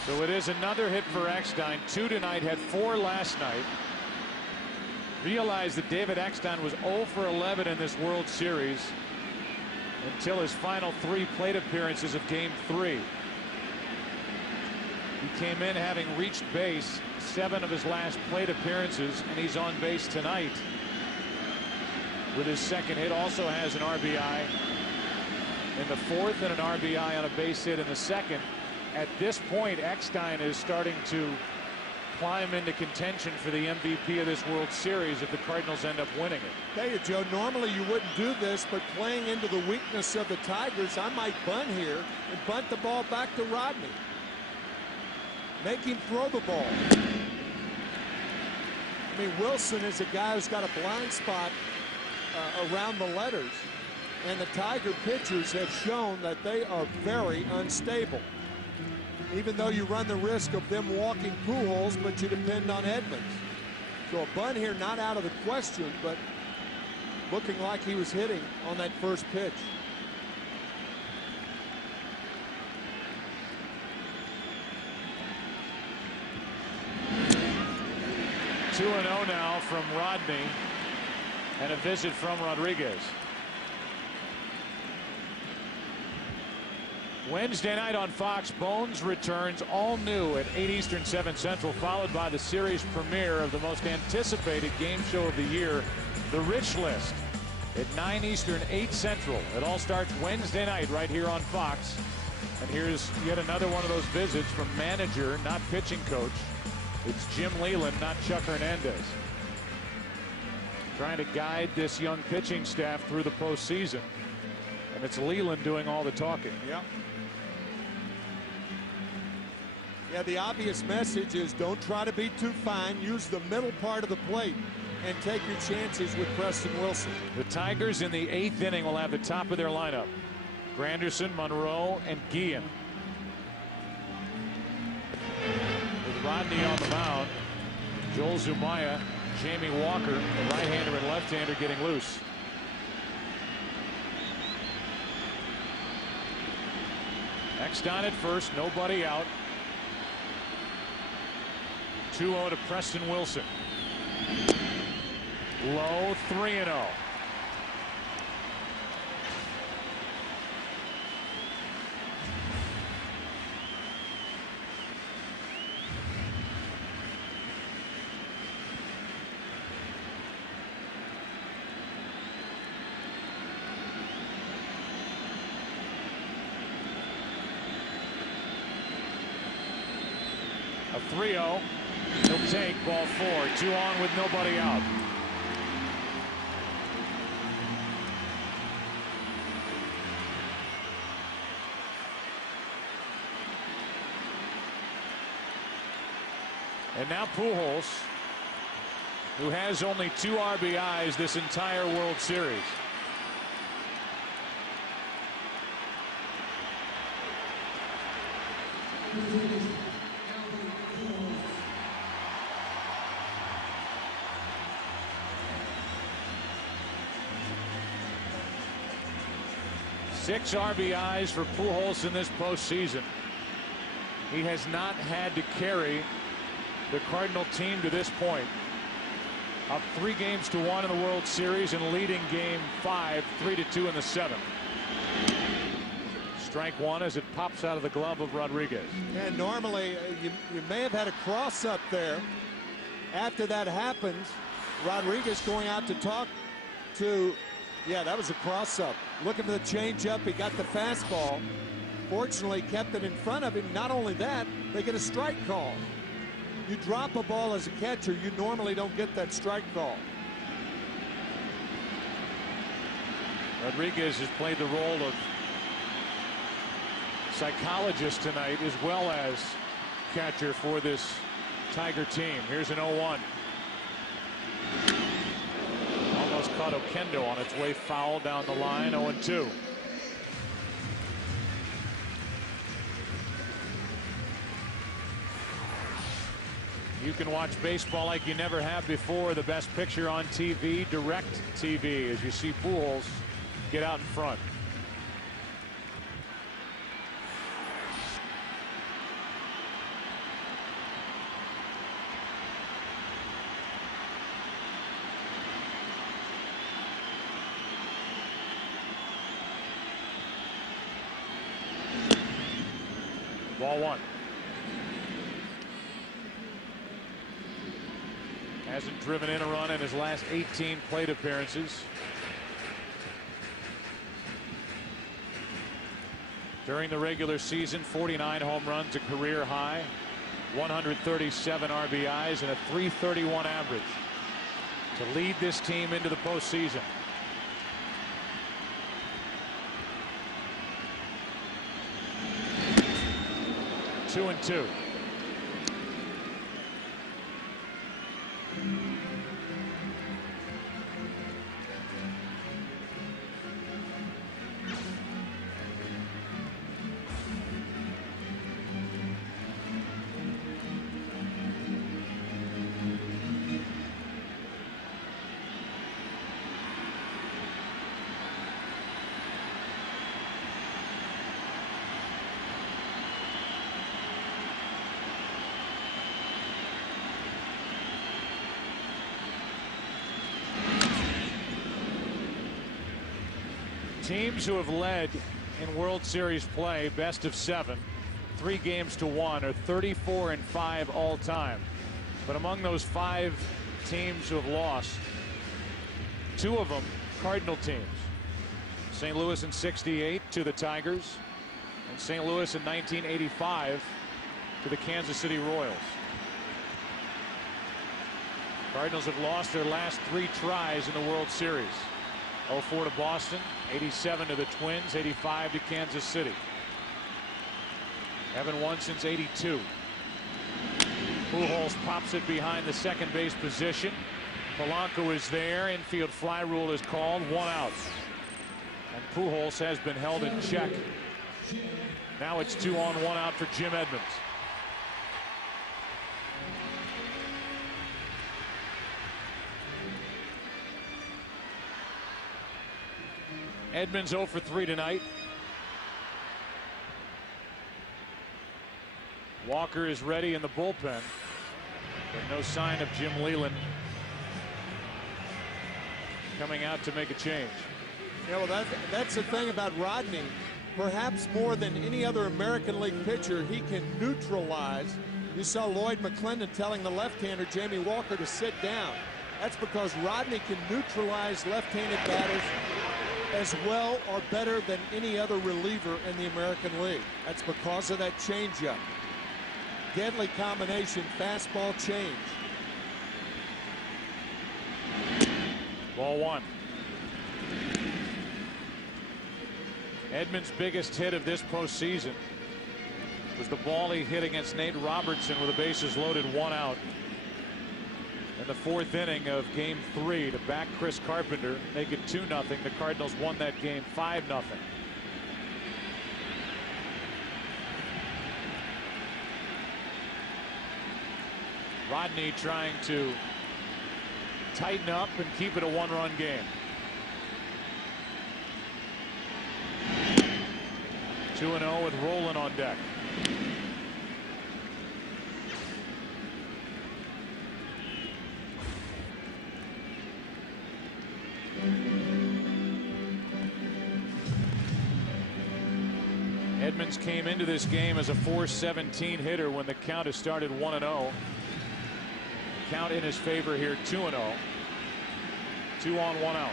So it is another hit for Eckstein. 2 tonight, had 4 last night. Realized that David Eckstein was 0 for 11 in this World Series until his final 3 plate appearances of Game 3. He came in having reached base 7 of his last plate appearances, and he's on base tonight with his second hit. Also has an RBI in the 4th and an RBI on a base hit in the 2nd. At this point, Eckstein is starting to climb into contention for the MVP of this World Series if the Cardinals end up winning it. Tell you, Joe, normally you wouldn't do this, but playing into the weakness of the Tigers, I might bunt here and bunt the ball back to Rodney. Make him throw the ball. I mean, Wilson is a guy who's got a blind spot around the letters, and the Tiger pitchers have shown that they are very unstable. Even though you run the risk of them walking Pujols, but you depend on Edmonds. So a bunt here not out of the question, but looking like he was hitting on that first pitch. Two 2-0 now from Rodney, and a visit from Rodriguez. Wednesday night on Fox, Bones returns all new at 8 Eastern, 7 Central, followed by the series premiere of the most anticipated game show of the year, The Rich List, at 9 Eastern, 8 Central. It all starts Wednesday night right here on Fox. And here's yet another one of those visits from manager, not pitching coach. It's Jim Leland, not Chuck Hernandez. Trying to guide this young pitching staff through the postseason. And it's Leland doing all the talking. Yep. Yeah, the obvious message is don't try to be too fine. Use the middle part of the plate and take your chances with Preston Wilson. The Tigers in the 8th inning will have the top of their lineup. Granderson, Monroe, and Guillen. With Rodney on the mound, Joel Zumaya, Jamie Walker, the right-hander and left-hander getting loose. Next on at first, nobody out. 2-0 to Preston Wilson. Low, 3-0. A 3-0. He'll take ball 4. 2 on with nobody out. And now Pujols, who has only 2 RBIs this entire World Series. Six RBIs for Pujols in this postseason. He has not had to carry the Cardinal team to this point. Up 3-1 in the World Series and leading Game 5, 3-2 in the 7th. Strike 1 as it pops out of the glove of Rodriguez. And normally you may have had a cross up there. After that happens, Rodriguez going out to talk to, yeah, that was a cross up. Looking for the changeup, he got the fastball. Fortunately, kept it in front of him. Not only that, they get a strike call. You drop a ball as a catcher, you normally don't get that strike call. Rodriguez has played the role of psychologist tonight as well as catcher for this Tiger team. Here's an 0-1. Almost caught Oquendo on its way foul down the line. 0-2. You can watch baseball like you never have before. The best picture on TV, Direct TV, as you see Pujols get out in front. Ball 1. Hasn't driven in a run in his last 18 plate appearances. During the regular season, 49 home runs, a career high, 137 RBIs, and a .331 average to lead this team into the postseason. Two and 2. Teams who have led in World Series play, best of 7, 3-1, are 34-5 all time. But among those 5 teams who have lost, 2 of them Cardinal teams. St. Louis in '68 to the Tigers, and St. Louis in 1985 to the Kansas City Royals. Cardinals have lost their last 3 tries in the World Series. 04 to Boston, 87 to the Twins, 85 to Kansas City. Haven't won since '82. Pujols pops it behind the second base position. Polanco is there. Infield fly rule is called. 1 out. And Pujols has been held in check. Now it's 2 on, 1 out for Jim Edmonds. Edmonds 0 for 3 tonight. Walker is ready in the bullpen, but no sign of Jim Leyland coming out to make a change. Yeah, well, that's the thing about Rodney. Perhaps more than any other American League pitcher, he can neutralize. You saw Lloyd McClendon telling the left-hander Jamie Walker to sit down. That's because Rodney can neutralize left-handed batters as well or better than any other reliever in the American League. That's because of that changeup. Deadly combination, fastball change. Ball one. Edmonds' biggest hit of this postseason was the ball he hit against Nate Robertson with the bases loaded, 1 out in the 4th inning of Game 3 to back Chris Carpenter, make it 2-0. The Cardinals won that game 5-0. Rodney trying to tighten up and keep it a 1-run game. 2-0 with Rolen on deck. Edmonds came into this game as a .417 hitter when the count has started 1-0. Count in his favor here, 2-0. 2 on, 1 out.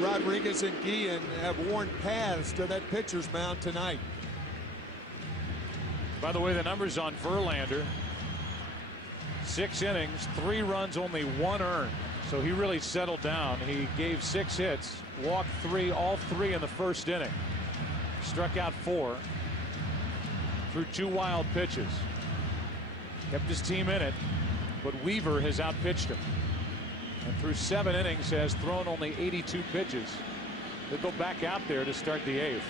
Rodriguez and Guillen have worn paths to that pitcher's mound tonight. By the way, the numbers on Verlander: 6 innings, 3 runs, only 1 earned. So he really settled down. He gave 6 hits, walked 3, all 3 in the 1st inning. Struck out 4, threw 2 wild pitches. Kept his team in it, but Weaver has outpitched him. And through 7 innings has thrown only 82 pitches. He'll go back out there to start the 8th.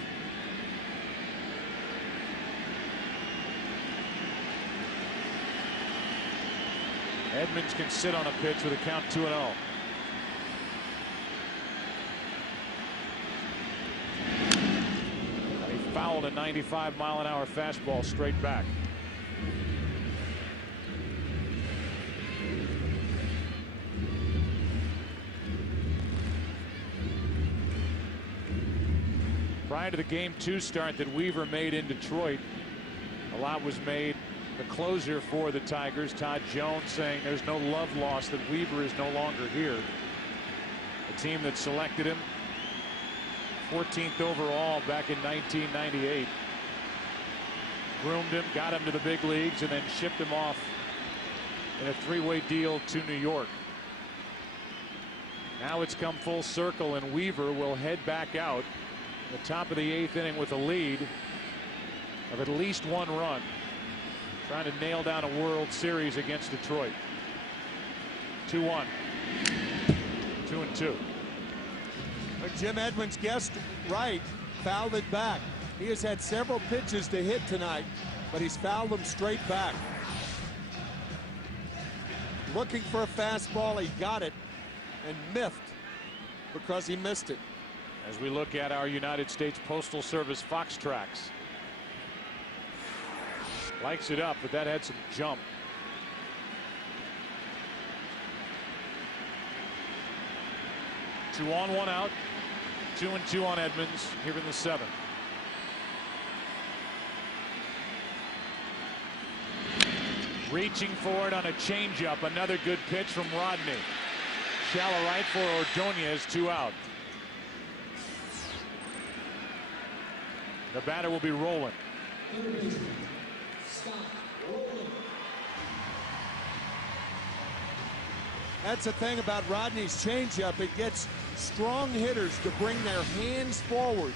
Edmonds can sit on a pitch with a count 2-0. And he fouled a 95-mile-an-hour fastball straight back. Prior to the Game 2 start that Weaver made in Detroit, a lot was made. The closer for the Tigers, Todd Jones, saying there's no love lost, that Weaver is no longer here. A team that selected him 14th overall back in 1998. Groomed him, got him to the big leagues, and then shipped him off in a 3-way deal to New York. Now it's come full circle, and Weaver will head back out at the top of the 8th inning with a lead of at least 1 run, trying to nail down a World Series against Detroit. 2-1. 2-2. Jim Edmonds guessed right, fouled it back. He has had several pitches to hit tonight, but he's fouled them straight back. Looking for a fastball, he got it and miffed because he missed it. As we look at our United States Postal Service Fox tracks. Likes it up, but that had some jump. Two on, 1 out. 2-2 on Edmonds here in the 7th. Reaching for it on a changeup. Another good pitch from Rodney. Shallow right for Ordonez, 2 out. The batter will be Rolen. That's the thing about Rodney's changeup. It gets strong hitters to bring their hands forward.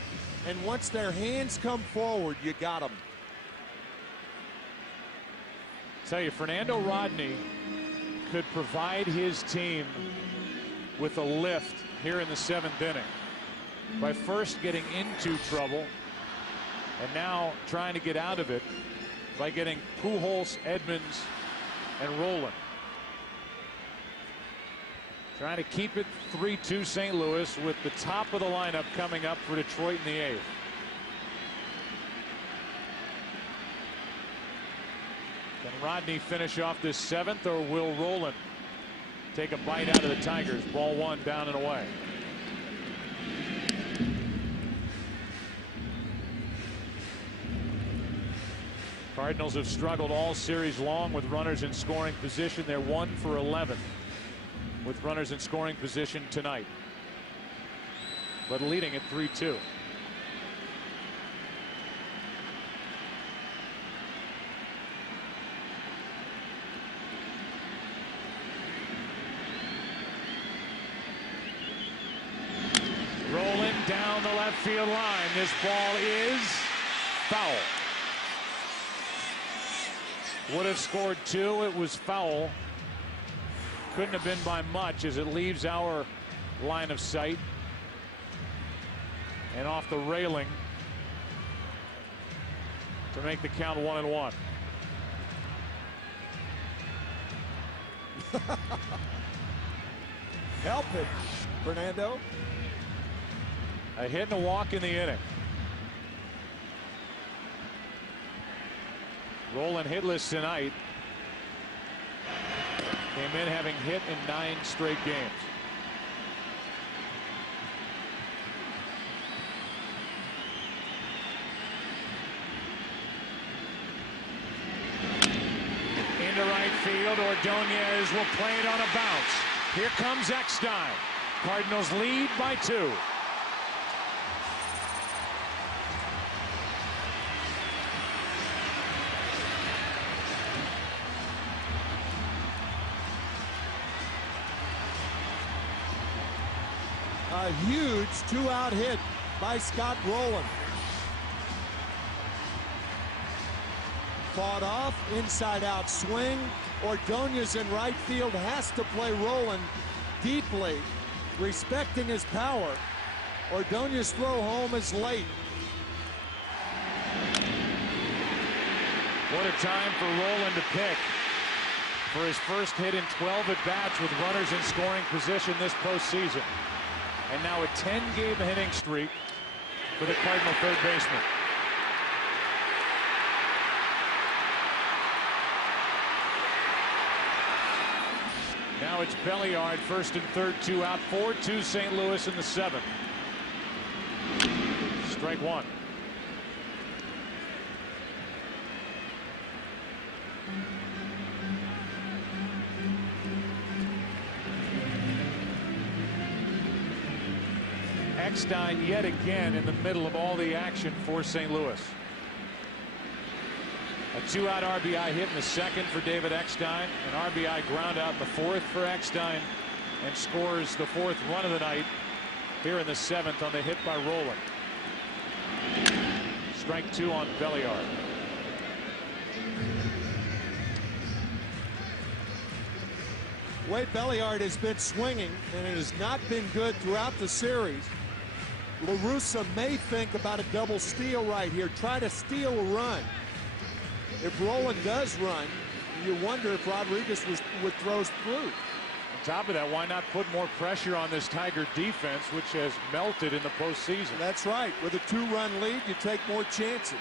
And once their hands come forward, you got them. Tell you, Fernando Rodney could provide his team with a lift here in the 7th inning by first getting into trouble and now trying to get out of it by getting Pujols, Edmonds, and Rolen. Trying to keep it 3-2 St. Louis with the top of the lineup coming up for Detroit in the 8th. Can Rodney finish off this 7th, or will Rolen take a bite out of the Tigers? Ball 1 down and away. Cardinals have struggled all series long with runners in scoring position. They're 1 for 11 with runners in scoring position tonight, but leading at 3-2. Rolling down the left field line. This ball is foul. Would have scored 2. It was foul. Couldn't have been by much as it leaves our line of sight and off the railing to make the count 1-1. Help it, Fernando. A hit and a walk in the inning. Rolen hitless tonight. Came in having hit in 9 straight games. Into right field. Ordonez will play it on a bounce. Here comes Eckstein. Cardinals lead by 2. A huge 2-out hit by Scott Rolen. Fought off, inside-out swing. Ordonez in right field has to play Rolen deeply, respecting his power. Ordonez throw home is late. What a time for Rolen to pick for his first hit in 12 at-bats with runners in scoring position this postseason. And now a 10-game hitting streak for the Cardinal third baseman. Now it's Belliard, first and third, 2 out, 4-2 St. Louis in the 7th. Strike 1. Eckstein yet again in the middle of all the action for St. Louis. A 2-out RBI hit in the 2nd for David Eckstein. An RBI ground out in the 4th for Eckstein, and scores the 4th run of the night here in the 7th on the hit by Rolen. Strike 2 on Belliard. Wade Belliard has been swinging, and it has not been good throughout the series. La Russa may think about a double steal right here, try to steal a run. If Rolen does run, you wonder if Rodriguez would throw through. On top of that, why not put more pressure on this Tiger defense, which has melted in the postseason? That's right. With a 2-run lead, you take more chances.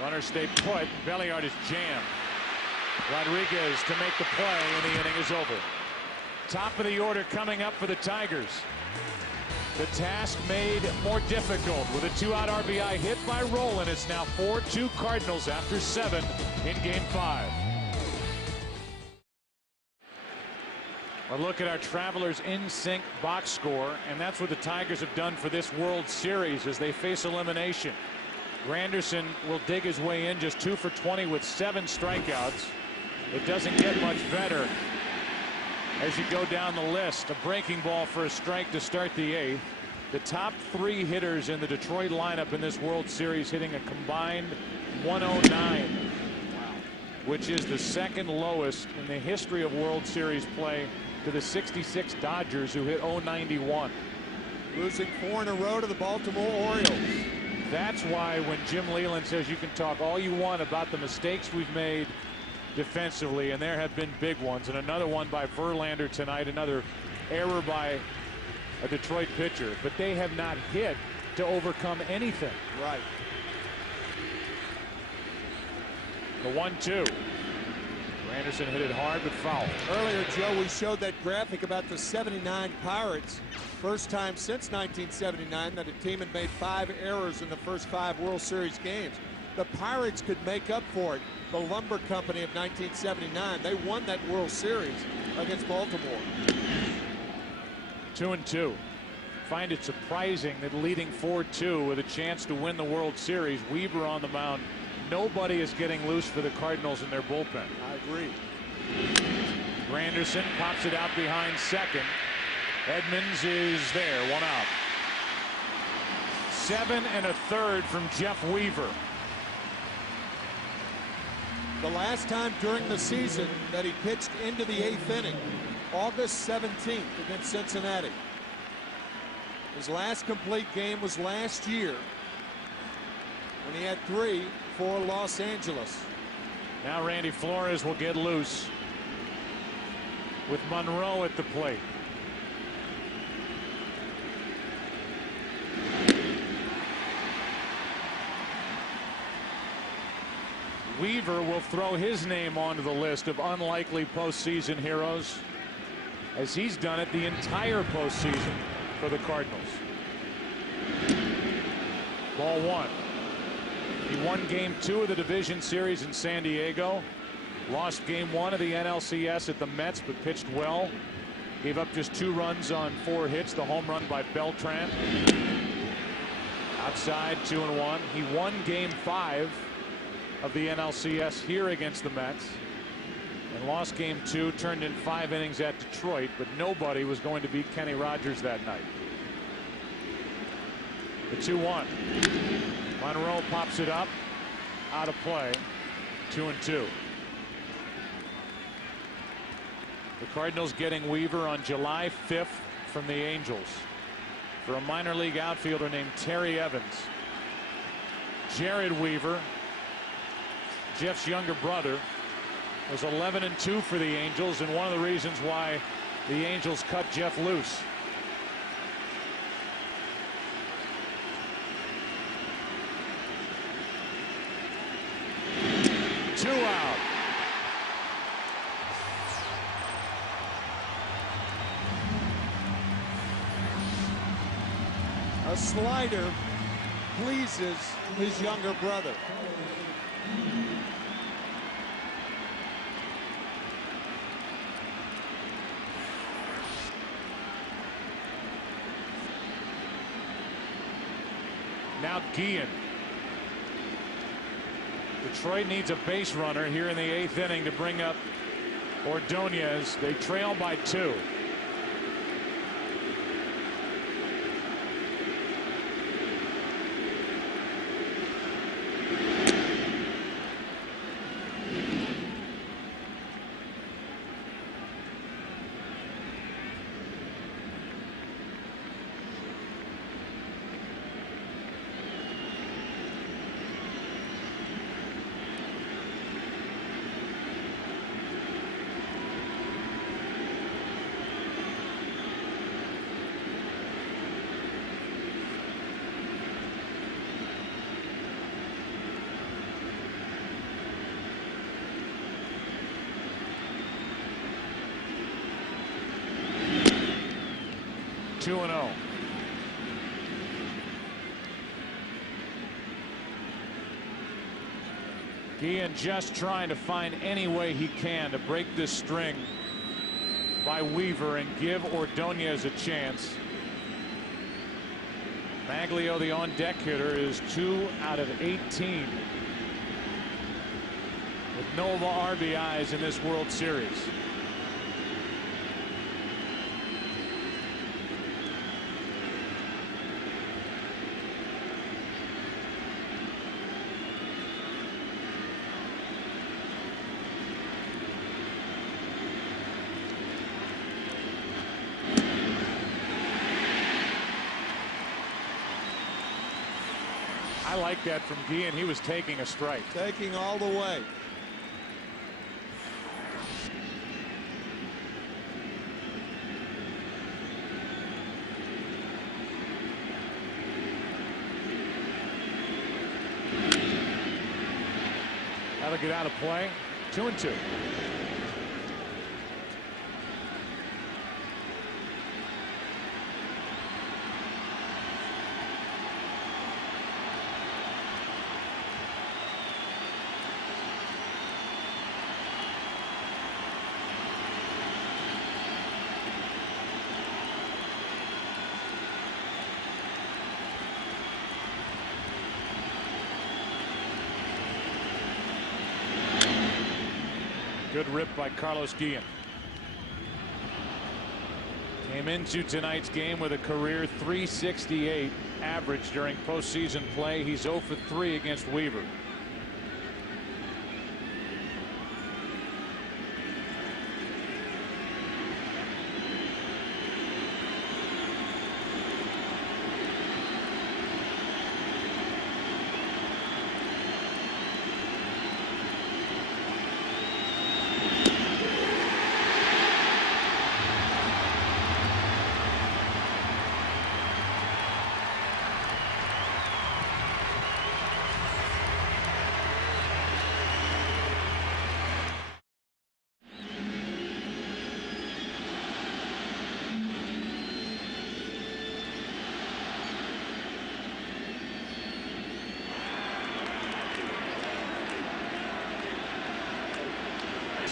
Runners stay put. Belliard is jammed. Rodriguez to make the play, and the inning is over. Top of the order coming up for the Tigers. The task made more difficult with a 2-out RBI hit by Rolen. It's now 4-2 Cardinals after 7 in Game 5. A look at our Travelers in sync box score, and that's what the Tigers have done for this World Series as they face elimination. Granderson will dig his way in, just 2 for 20 with 7 strikeouts. It doesn't get much better as you go down the list. A breaking ball for a strike to start the 8th. The top 3 hitters in the Detroit lineup in this World Series hitting a combined 109, which is the 2nd lowest in the history of World Series play, to the 66 Dodgers, who hit 091. Losing 4 in a row to the Baltimore Orioles. That's why when Jim Leyland says you can talk all you want about the mistakes we've made defensively, and there have been big ones. And another one by Verlander tonight, another error by a Detroit pitcher. But they have not hit to overcome anything. Right. The 1-2. Anderson hit it hard but foul. Earlier, Joe, we showed that graphic about the '79 Pirates. First time since 1979 that a team had made 5 errors in the first 5 World Series games. The Pirates could make up for it. The Lumber Company of 1979, they won that World Series against Baltimore. 2-2. Find it surprising that leading 4-2 with a chance to win the World Series, Weaver on the mound. Nobody is getting loose for the Cardinals in their bullpen. I agree. Granderson pops it out behind second. Edmonds is there, 1 out. 7 1/3 from Jeff Weaver. The last time during the season that he pitched into the 8th inning, August 17th against Cincinnati. His last complete game was last year when he had 3 for Los Angeles. Now Randy Flores will get loose with Monroe at the plate. Weaver will throw his name onto the list of unlikely postseason heroes, as he's done it the entire postseason for the Cardinals. Ball 1. He won Game 2 of the division series in San Diego. Lost Game 1 of the NLCS at the Mets, but pitched well. Gave up just 2 runs on 4 hits. The home run by Beltran. Outside, 2-1. He won Game 5 of the NLCS here against the Mets. And lost Game 2, turned in 5 innings at Detroit, but nobody was going to beat Kenny Rogers that night. The 2-1. Monroe pops it up, out of play, 2-2. The Cardinals getting Weaver on July 5th from the Angels for a minor league outfielder named Terry Evans. Jared Weaver, Jeff's younger brother, was 11-2 for the Angels, and one of the reasons why the Angels cut Jeff loose. Two out. A slider pleases his younger brother. Now Guillen. Detroit needs a base runner here in the 8th inning to bring up Ordonez. They trail by 2. Two and 0. Guillen just trying to find any way he can to break this string by Weaver and give Ordonez a chance. Maglio, the on-deck hitter, is 2 out of 18 with no RBIs in this World Series. I like that from Guillen. He was taking a strike. Taking all the way. That'll get out of play. 2-2. Good rip by Carlos Guillen. Came into tonight's game with a career .368 average during postseason play. He's 0 for 3 against Weaver.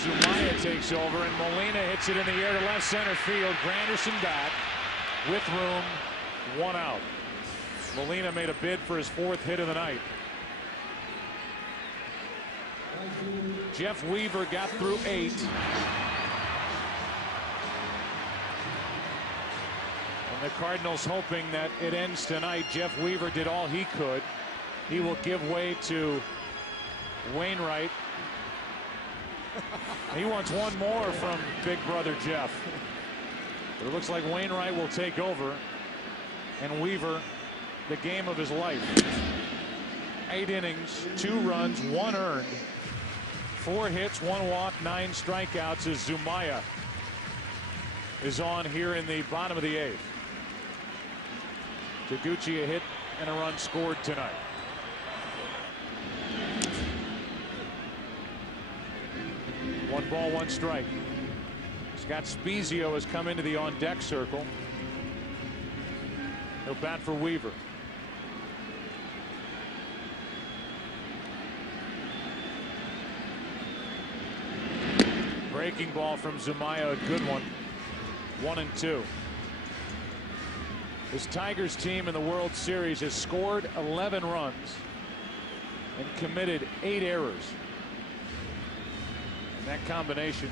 Zumaya takes over, and Molina hits it in the air to left center field. Granderson back with room, 1 out. Molina made a bid for his 4th hit of the night. Jeff Weaver got through 8. And the Cardinals hoping that it ends tonight. Jeff Weaver did all he could. He will give way to Wainwright. He wants one more from big brother Jeff. But it looks like Wainwright will take over, and Weaver the game of his life. 8 innings, 2 runs, 1 earned, 4 hits, 1 walk, 9 strikeouts as Zumaya is on here in the bottom of the 8th. Taguchi a hit and a run scored tonight. One ball, 1 strike. Scott Spezio has come into the on-deck circle. He'll bat for Weaver. Breaking ball from Zumaya, a good one. 1-2. This Tigers team in the World Series has scored 11 runs and committed 8 errors. And that combination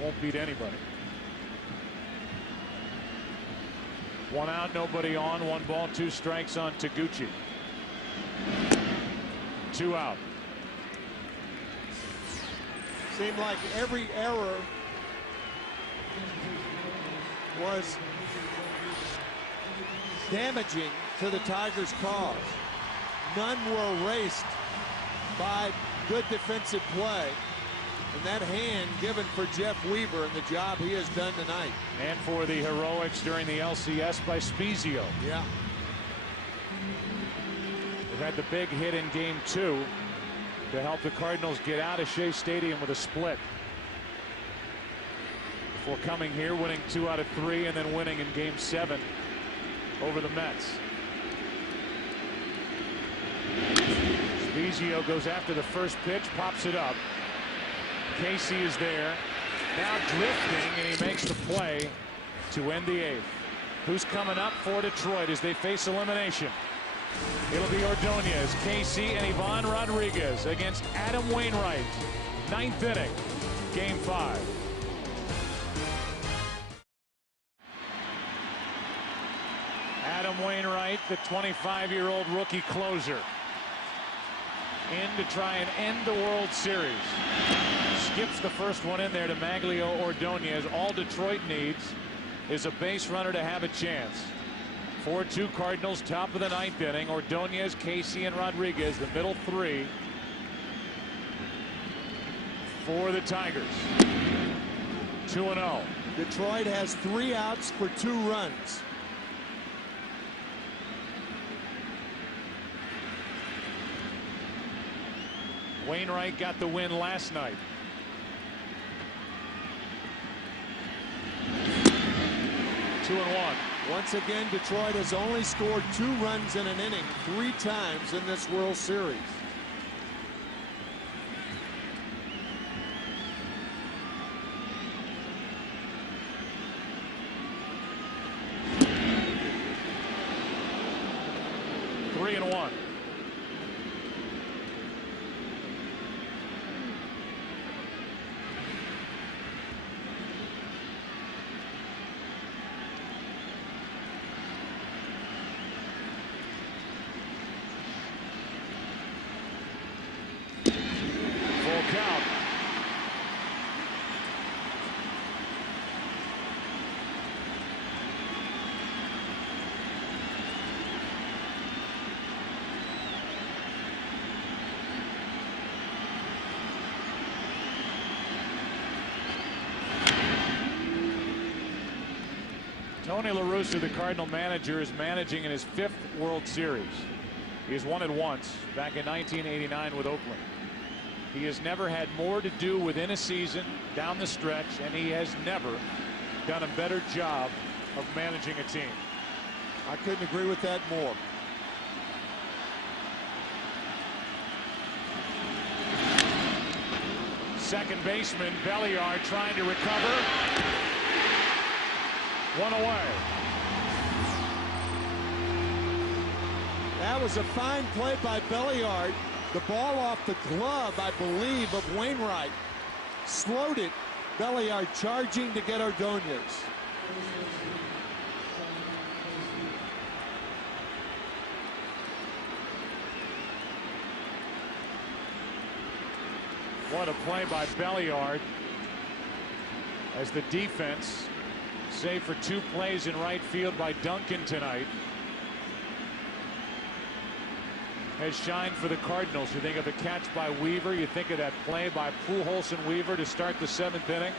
won't beat anybody. 1 out, nobody on, 1 ball, 2 strikes on Taguchi. 2 out. Seemed like every error was damaging to the Tigers' cause. None were erased by good defensive play. And that hand given for Jeff Weaver and the job he has done tonight. And for the heroics during the LCS by Spezio. Yeah. We've had the big hit in game 2 to help the Cardinals get out of Shea Stadium with a split. Before coming here, winning 2 out of 3, and then winning in game 7 over the Mets. Spezio goes after the first pitch, pops it up. Casey is there, now drifting, and he makes the play to end the 8th. Who's coming up for Detroit as they face elimination? It'll be Ordonez, Casey, and Ivan Rodriguez against Adam Wainwright. 9th inning, game 5. Adam Wainwright, the 25-year-old rookie closer, in to try and end the World Series. Skips the first one in there to Maglio Ordonez. All Detroit needs is a base runner to have a chance. 4-2 Cardinals, top of the 9th inning. Ordonez, Casey, and Rodriguez, the middle 3 for the Tigers. 2-0. Detroit has 3 outs for 2 runs. Wainwright got the win last night. Two and one. Once again, Detroit has only scored 2 runs in an inning 3 times in this World Series. Three and one. Full count. Tony La Russa, the Cardinal manager, is managing in his 5th World Series. He has won it once back in 1989 with Oakland. He has never had more to do within a season down the stretch, and he has never done a better job of managing a team. I couldn't agree with that more. Second baseman Belliard trying to recover. One away. That was a fine play by Belliard. The ball off the glove, I believe, of Wainwright. Slowed it. Belliard charging to get Ordonez. What a play by Belliard as the defense, save for 2 plays in right field by Duncan tonight, has shined for the Cardinals. You think of the catch by Weaver. You think of that play by Pujols and Weaver to start the 7th inning.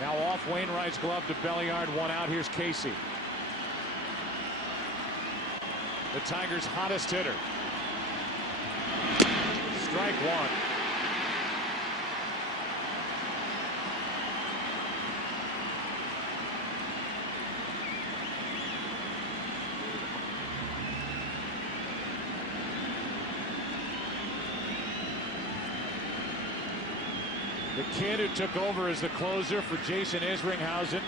Now off Wainwright's glove to Belliard. 1 out. Here's Casey, the Tigers' hottest hitter. Strike 1. The kid who took over as the closer for Jason Isringhausen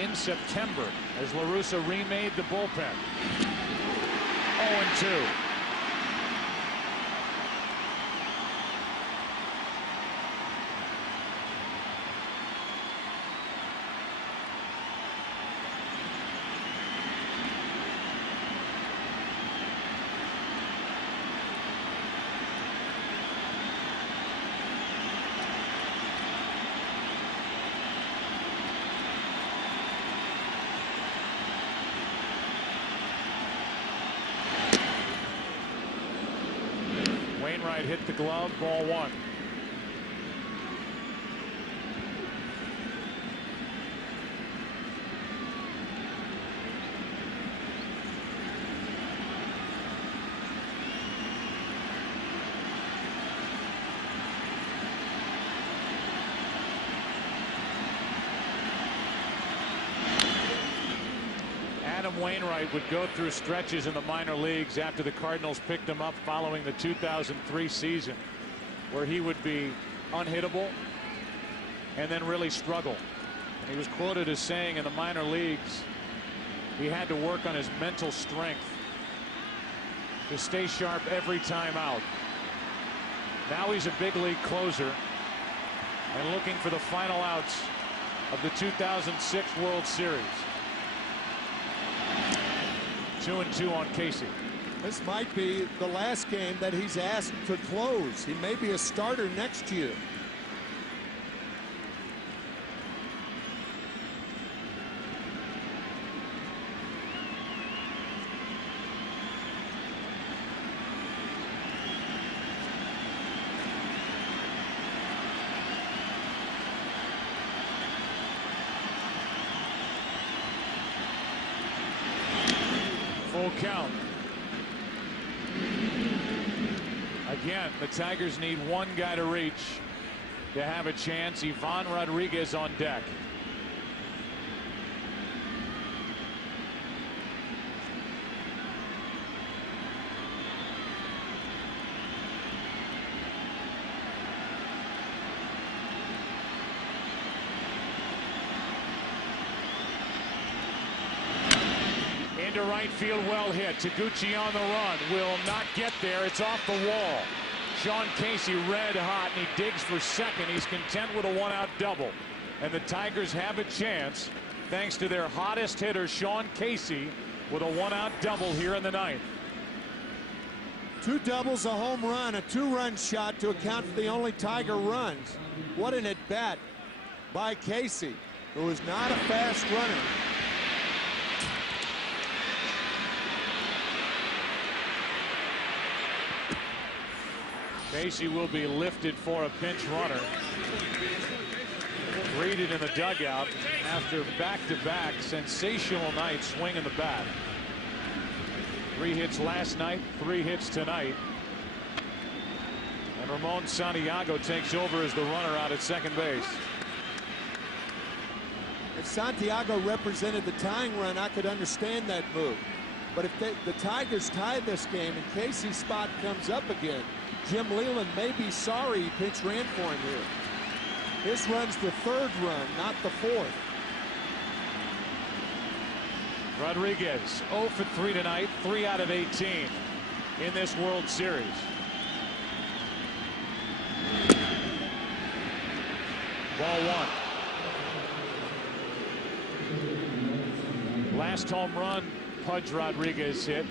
in September as La Russa remade the bullpen. 0-2. Wainwright hit the glove, ball 1. Adam Wainwright would go through stretches in the minor leagues after the Cardinals picked him up following the 2003 season where he would be unhittable and then really struggle. And he was quoted as saying in the minor leagues he had to work on his mental strength to stay sharp every time out. Now he's a big league closer and looking for the final outs of the 2006 World Series. 2-2 on Casey. This might be the last game that he's asked to close. He may be a starter next year. Full count. I Again, the Tigers need one guy to reach to have a chance. Ivan Rodriguez on deck. Into right field, well hit. Taguchi on the run, will not get there. It's off the wall. Sean Casey red hot, and he digs for second. He's content with a one-out double. And the Tigers have a chance thanks to their hottest hitter, Sean Casey, with a one-out double here in the ninth. 2 doubles, a home run, a 2-run shot to account for the only Tiger runs. What an at-bat by Casey, who is not a fast runner. Casey will be lifted for a pinch runner. Greeted in the dugout after back-to-back sensational nights swinging the bat. 3 hits last night, 3 hits tonight. And Ramon Santiago takes over as the runner out at second base. If Santiago represented the tying run, I could understand that move. But if the Tigers tie this game and Casey's spot comes up again, Jim Leland may be sorry he pinch ran for him here. This run's the 3rd run, not the 4th. Rodriguez 0 for 3 tonight, 3 out of 18 in this World Series. Ball 1. Last home run Pudge Rodriguez hit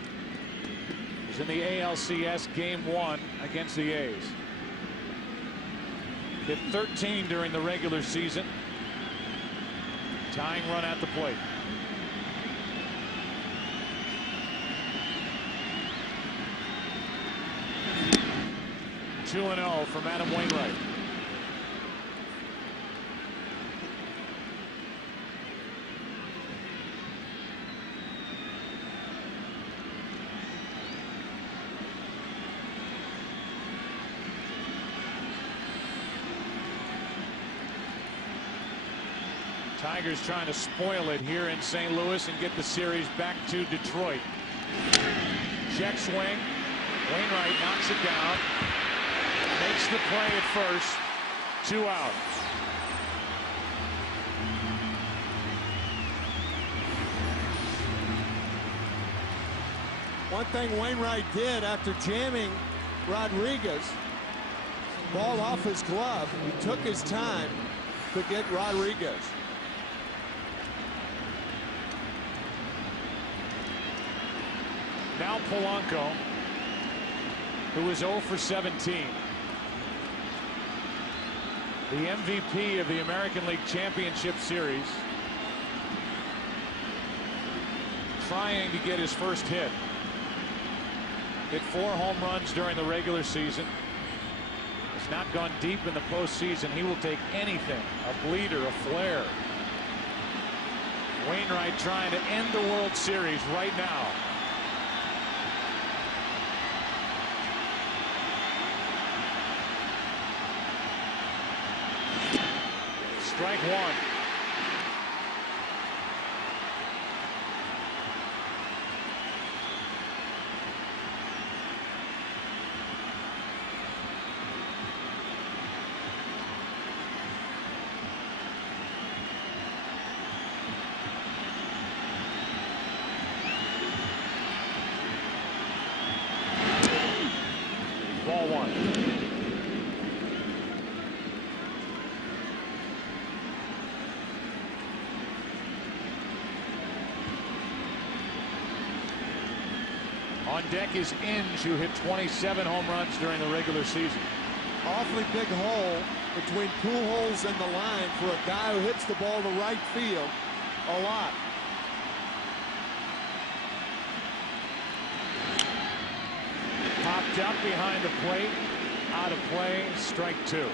was in the ALCS Game 1 against the A's. Hit 13 during the regular season. Tying run at the plate. (2-0) from Adam Wainwright. Tigers trying to spoil it here in St. Louis and get the series back to Detroit. Check swing. Wainwright knocks it down. Makes the play at first. 2 out. One thing Wainwright did after jamming Rodriguez, ball off his glove, he took his time to get Rodriguez. Now Polanco, who is 0 for 17. The MVP of the American League Championship Series. Trying to get his first hit. Hit 4 home runs during the regular season. Has not gone deep in the postseason. He will take anything. A bleeder, a flare. Wainwright trying to end the World Series right now. Strike 1. Ball 1. On deck is Inge, who hit 27 home runs during the regular season. Awfully big hole between Pujols and the line for a guy who hits the ball to right field a lot. Popped up behind the plate, out of play, strike 2.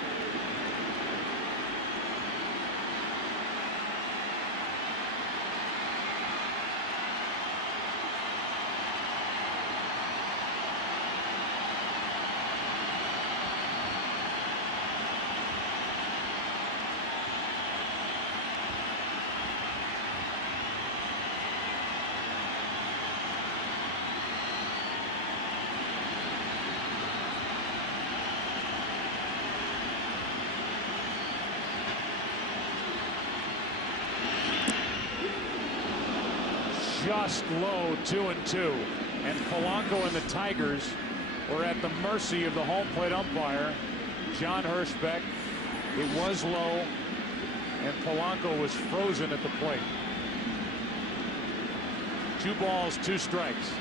just low 2-2. And Polanco and the Tigers were at the mercy of the home plate umpire, John Hirschbeck. It was low, and Polanco was frozen at the plate. 2 balls, 2 strikes.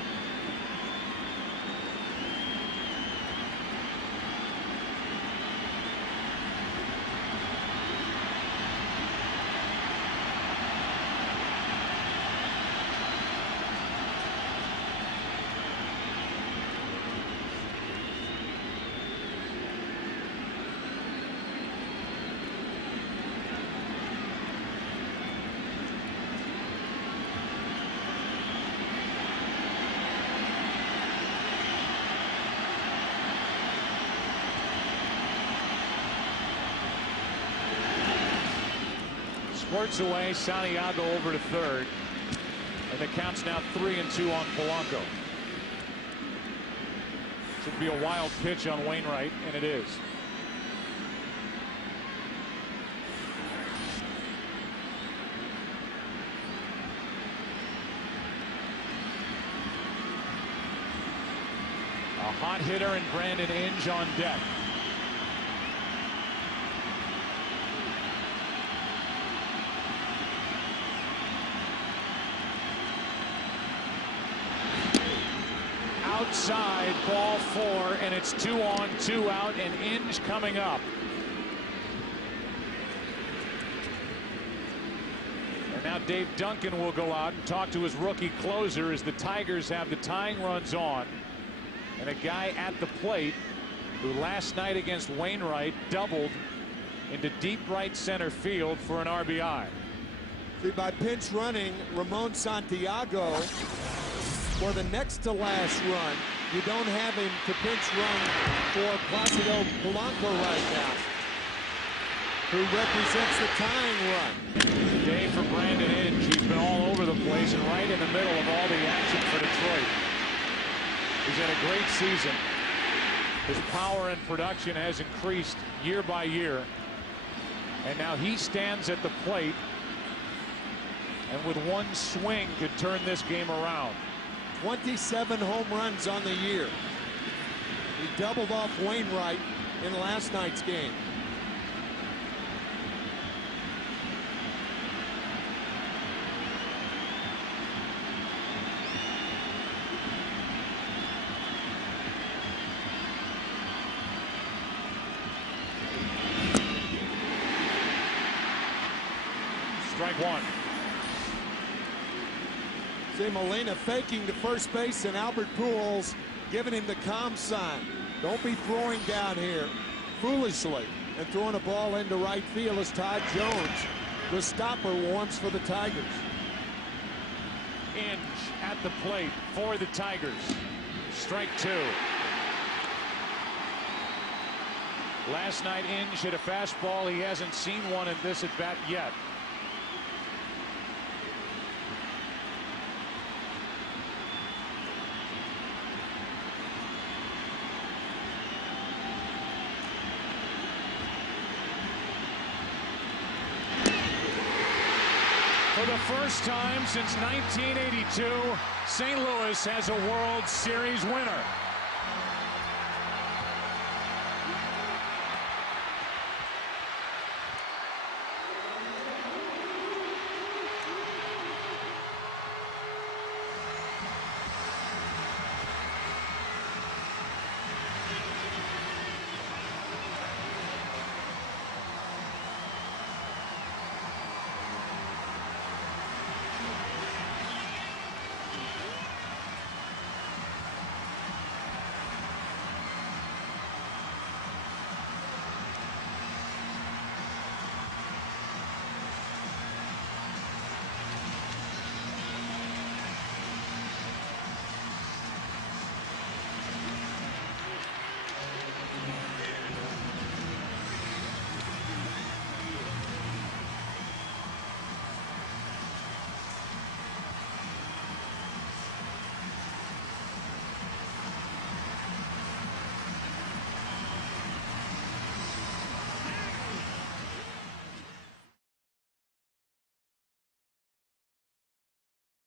Squirts away, Santiago over to third, and the count's now 3-2 on Polanco. Should be a wild pitch on Wainwright, and it is. A hot hitter and Brandon Inge on deck. Outside, ball 4, and it's 2 on, 2 out, and Inge coming up. And now Dave Duncan will go out and talk to his rookie closer as the Tigers have the tying runs on. And a guy at the plate who last night against Wainwright doubled into deep right center field for an RBI. See, by pinch running Ramon Santiago for the next to last run, you don't have him to pinch run for Placido Polanco right now, who represents the tying run. Day for Brandon Inge. He's been all over the place and right in the middle of all the action for Detroit. He's had a great season. His power and production has increased year by year. And now he stands at the plate and with one swing could turn this game around. 27 home runs on the year. He doubled off Wainwright in last night's game. Strike 1. See Molina faking to first base and Albert Pujols giving him the calm sign. Don't be throwing down here foolishly and throwing a ball into right field as Todd Jones, the stopper, warms for the Tigers. Inge at the plate for the Tigers. Strike 2. Last night Inge hit a fastball. He hasn't seen one in this at bat yet. For the first time since 1982, St. Louis has a World Series winner.